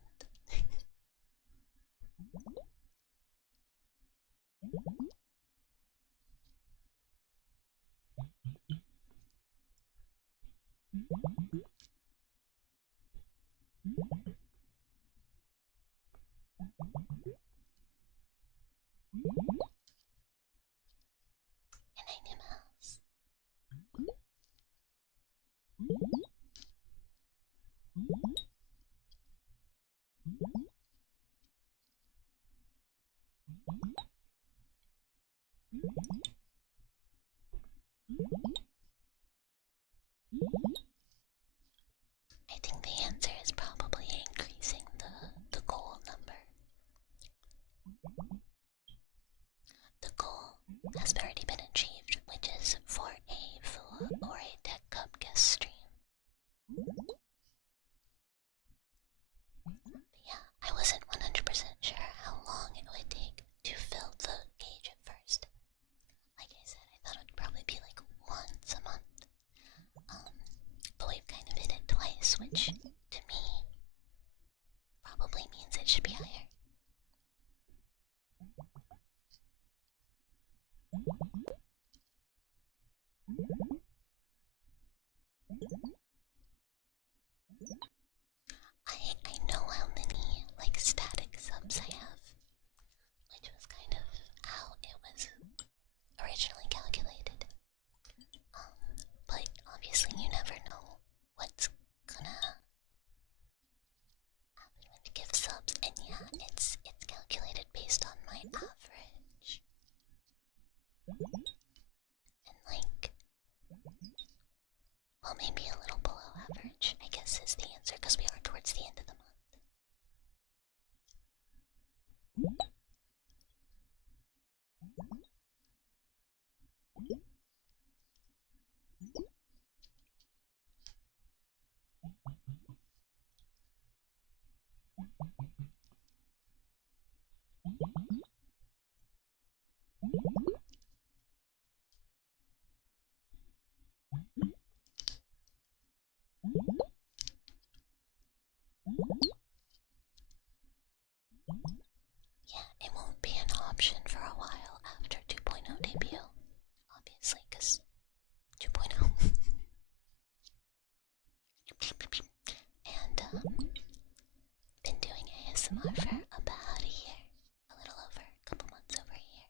And I knew mouse. I think the answer is probably increasing the goal number. The goal has already been achieved, which is for a Fuwa or a Deck Cup guest stream. But yeah, I wasn't 100% sure how long it would take to fill the gauge at first. Like I said, I thought it would probably be like once a month. But we've kind of hit it twice, which to me probably means it should be higher. I know how many like static subs I have, which was kind of how it was originally calculated. But obviously you never know what's gonna happen when you give subs, and yeah, it's calculated based on my average. And like, well, maybe a little below average, I guess is the answer, because we are towards the end of the month. Yeah, it won't be an option for a while after 2.0 debut, obviously, because 2.0. And, been doing ASMR for about a year. A little over, a couple months over a year.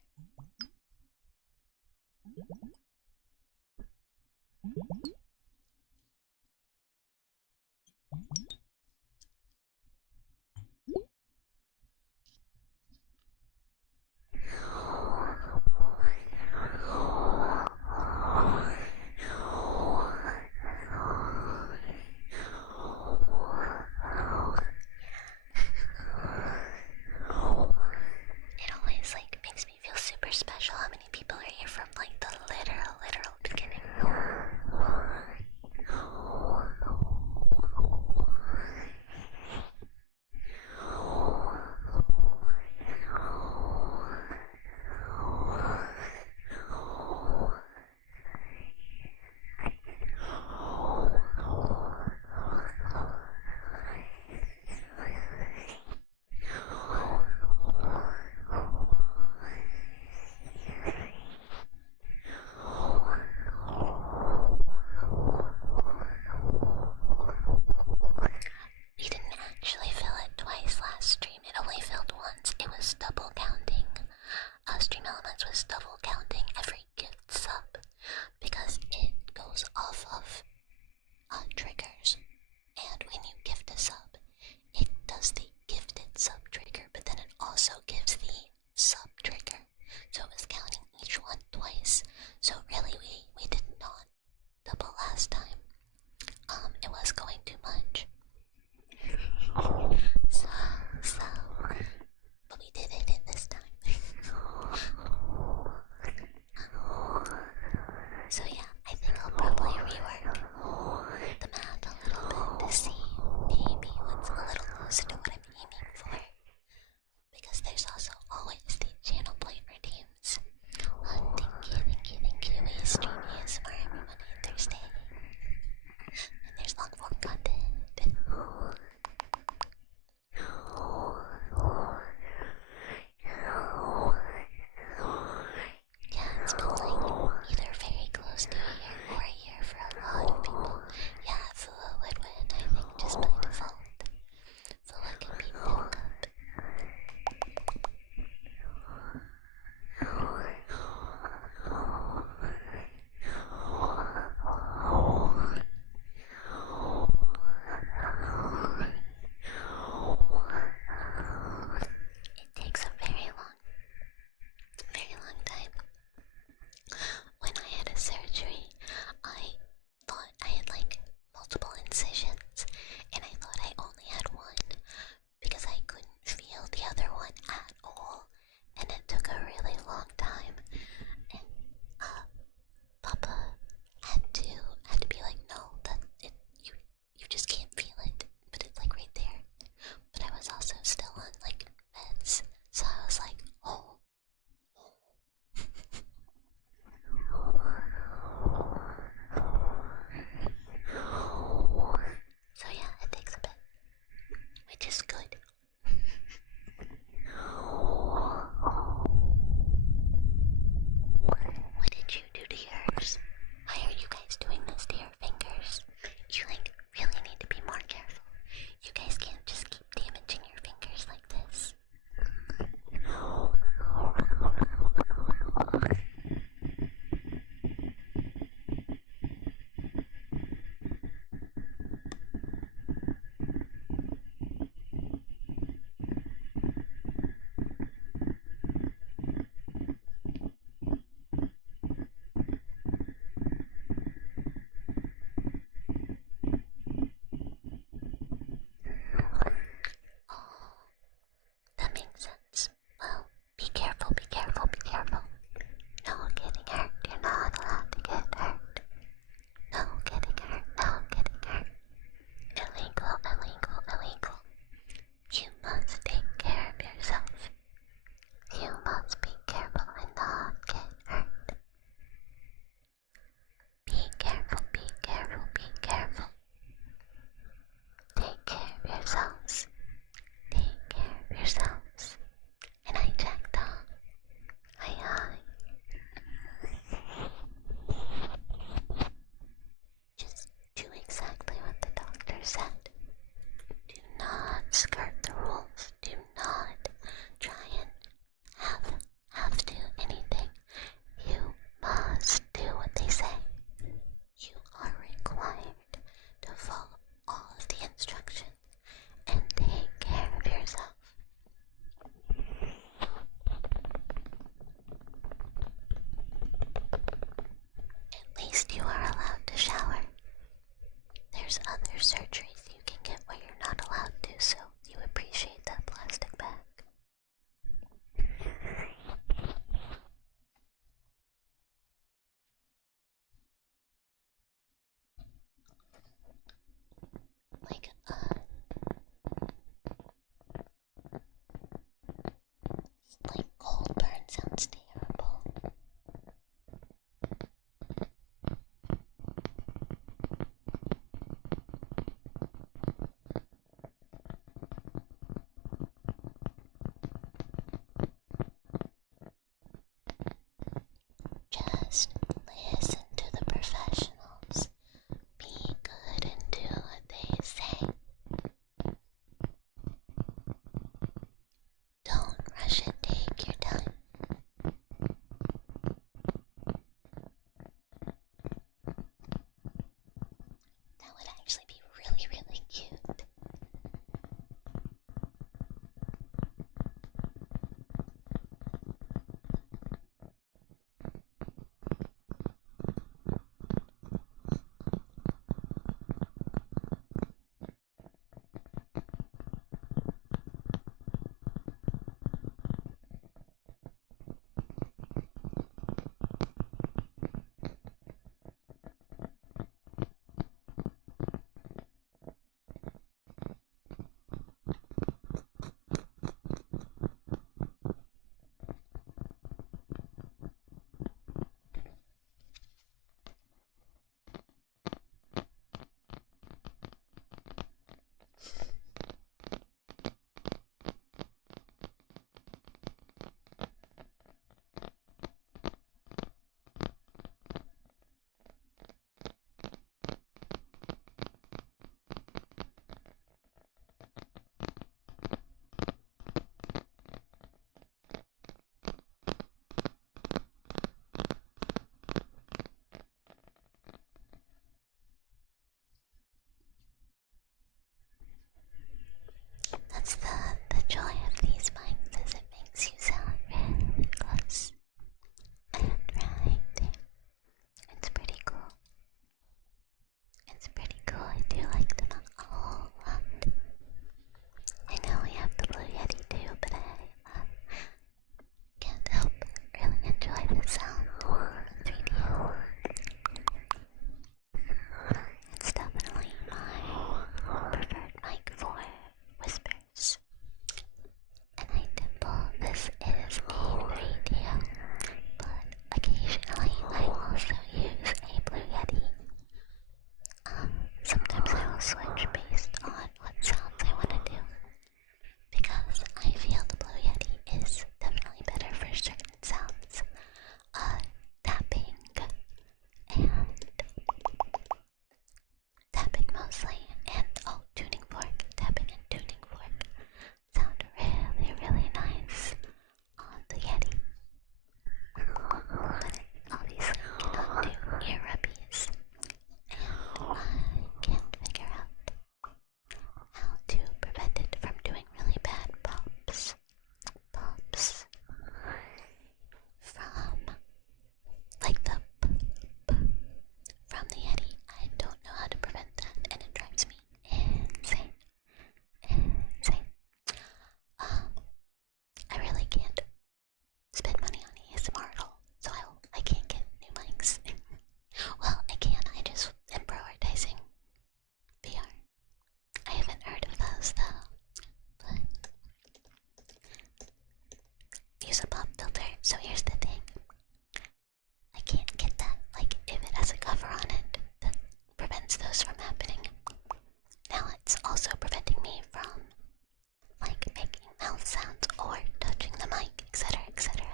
mouth sounds or touching the mic, etc., etc.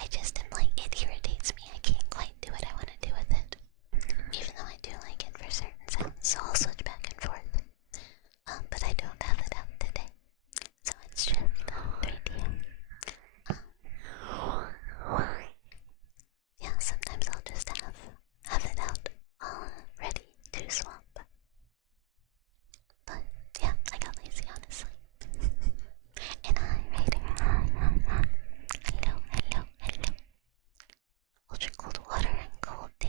I just am like, it irritates me. I can't quite do what I want to do with it. Even though I do like it for certain sounds, so I'll switch back and forth. But I don't have it out today. So it's just 3D. Yeah, sometimes I'll just have it out all ready to swap. But yeah, I got lazy, honestly. And hi, Raider. Hi. Hello. Ultra cold water and cold tea.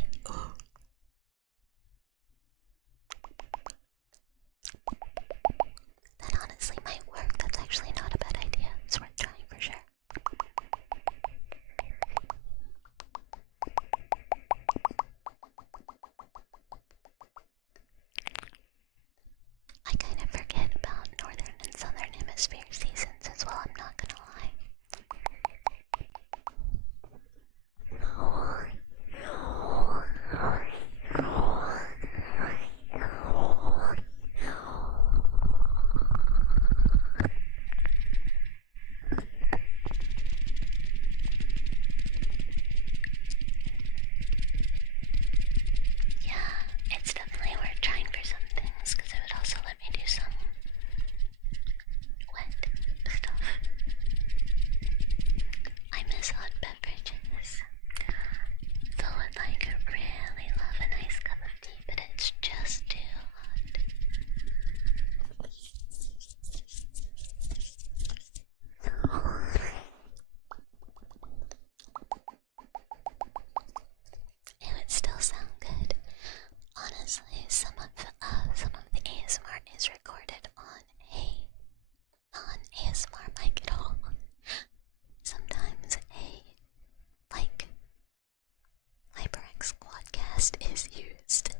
That honestly might work. That's actually not a bad idea. It's worth trying for sure. I kind of forget about northern and southern hemisphere seasons as well, I'm not gonna lie. Yeah, it's definitely worth trying for some things because it would also let me do some wet stuff. I miss hot beverages. Though I'd like really love a nice cup of tea, but it's just too hot. It would still sound good. Honestly, some of the ASMR is recorded on a non-ASMR mic at all. Sometimes a HyperX Quadcast is used.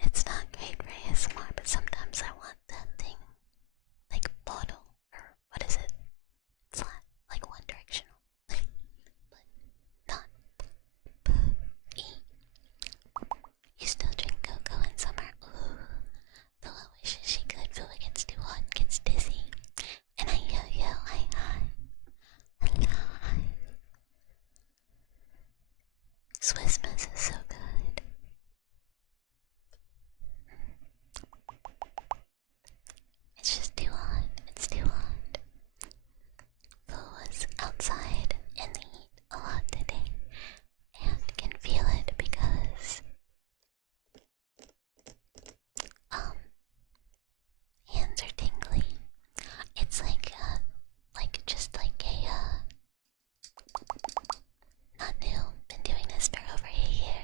It's not great for ASMR, but sometimes I want that thing bottle, or what is it? Flat, one directional. But not E. You still drink cocoa in summer? Ooh. Fuwa wishes she could. Fuwa gets too hot, gets dizzy. And I yo-yo, hi. Hello, hi. Swiss Miss is so good. It's just too hot. It's too hot. Fuwa was outside in the heat a lot today and can feel it because hands are tingly. It's just not new. Been doing this for over a year.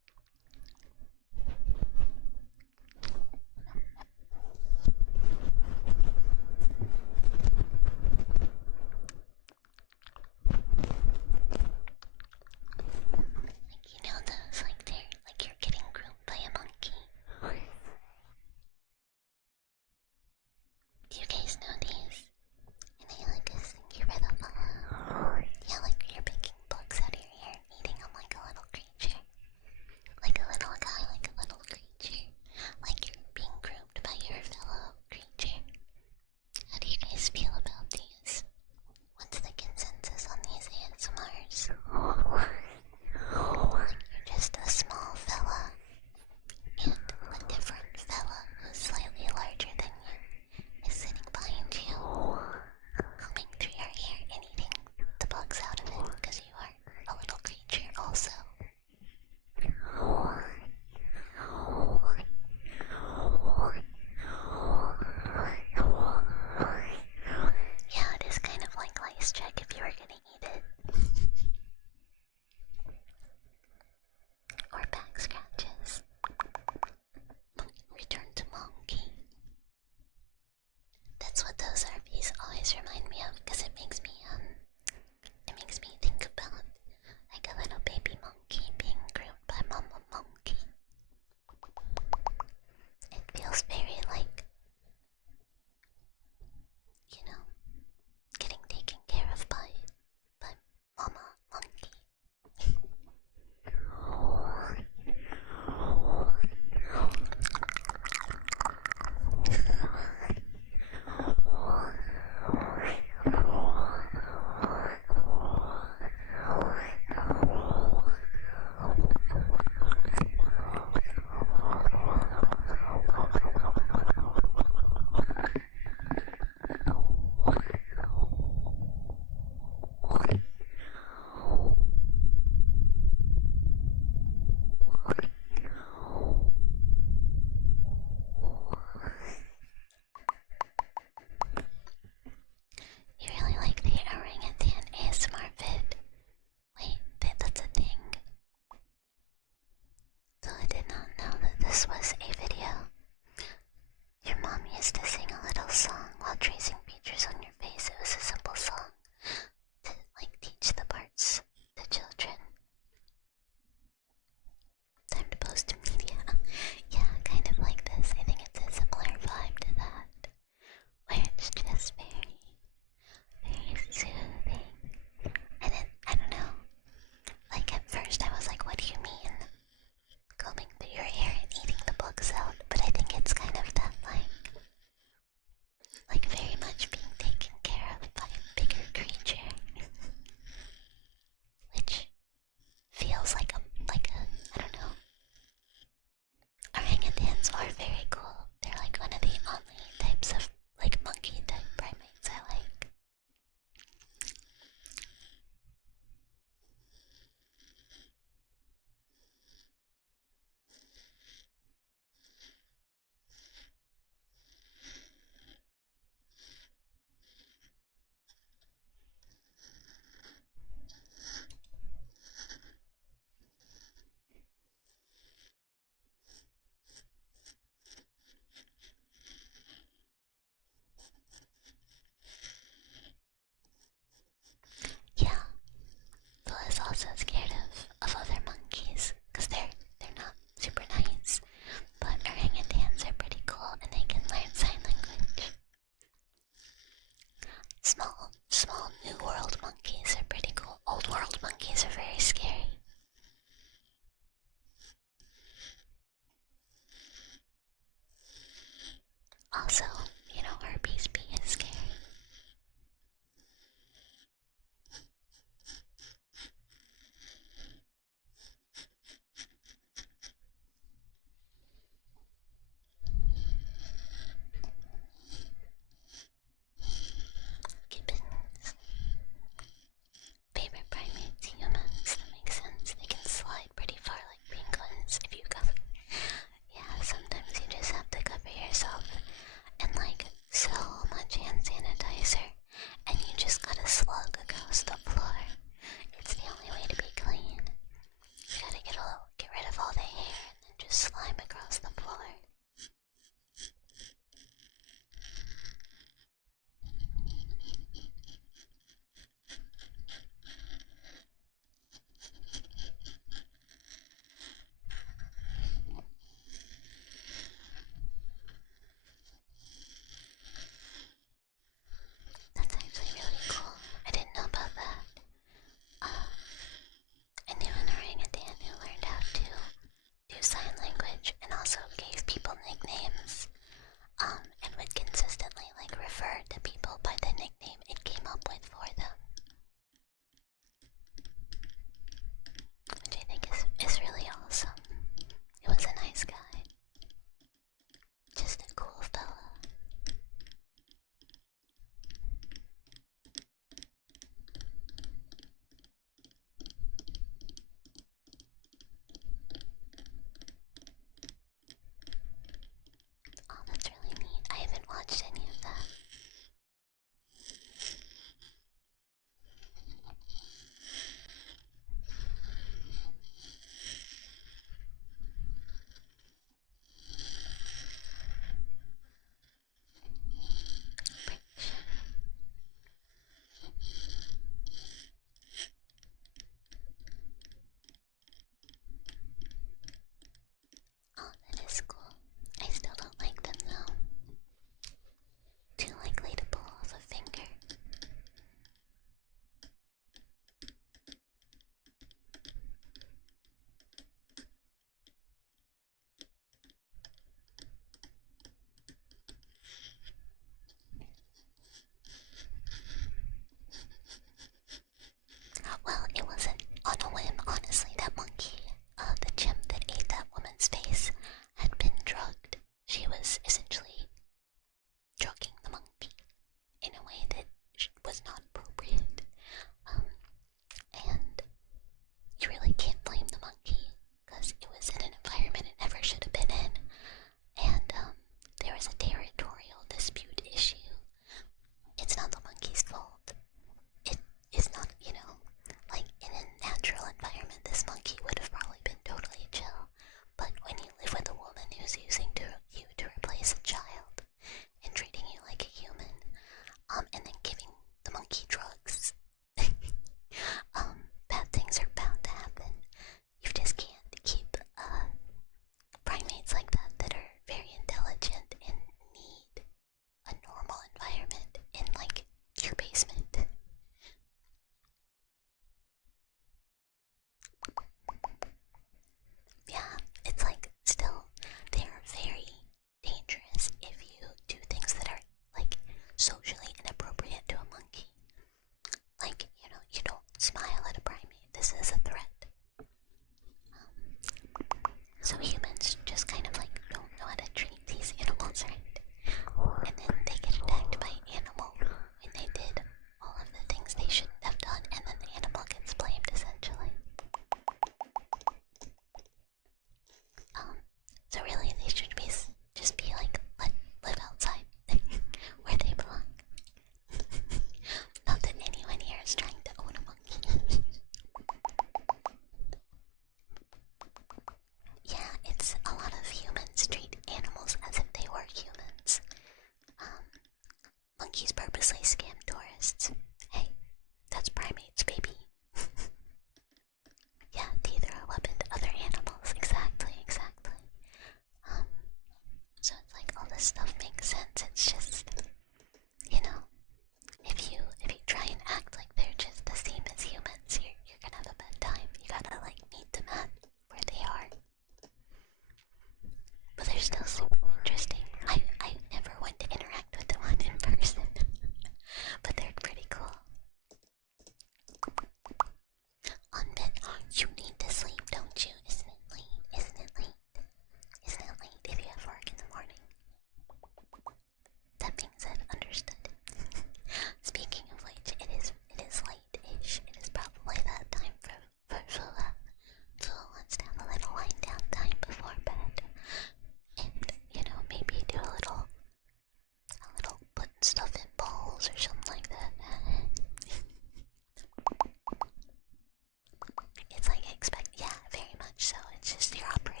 you're operating.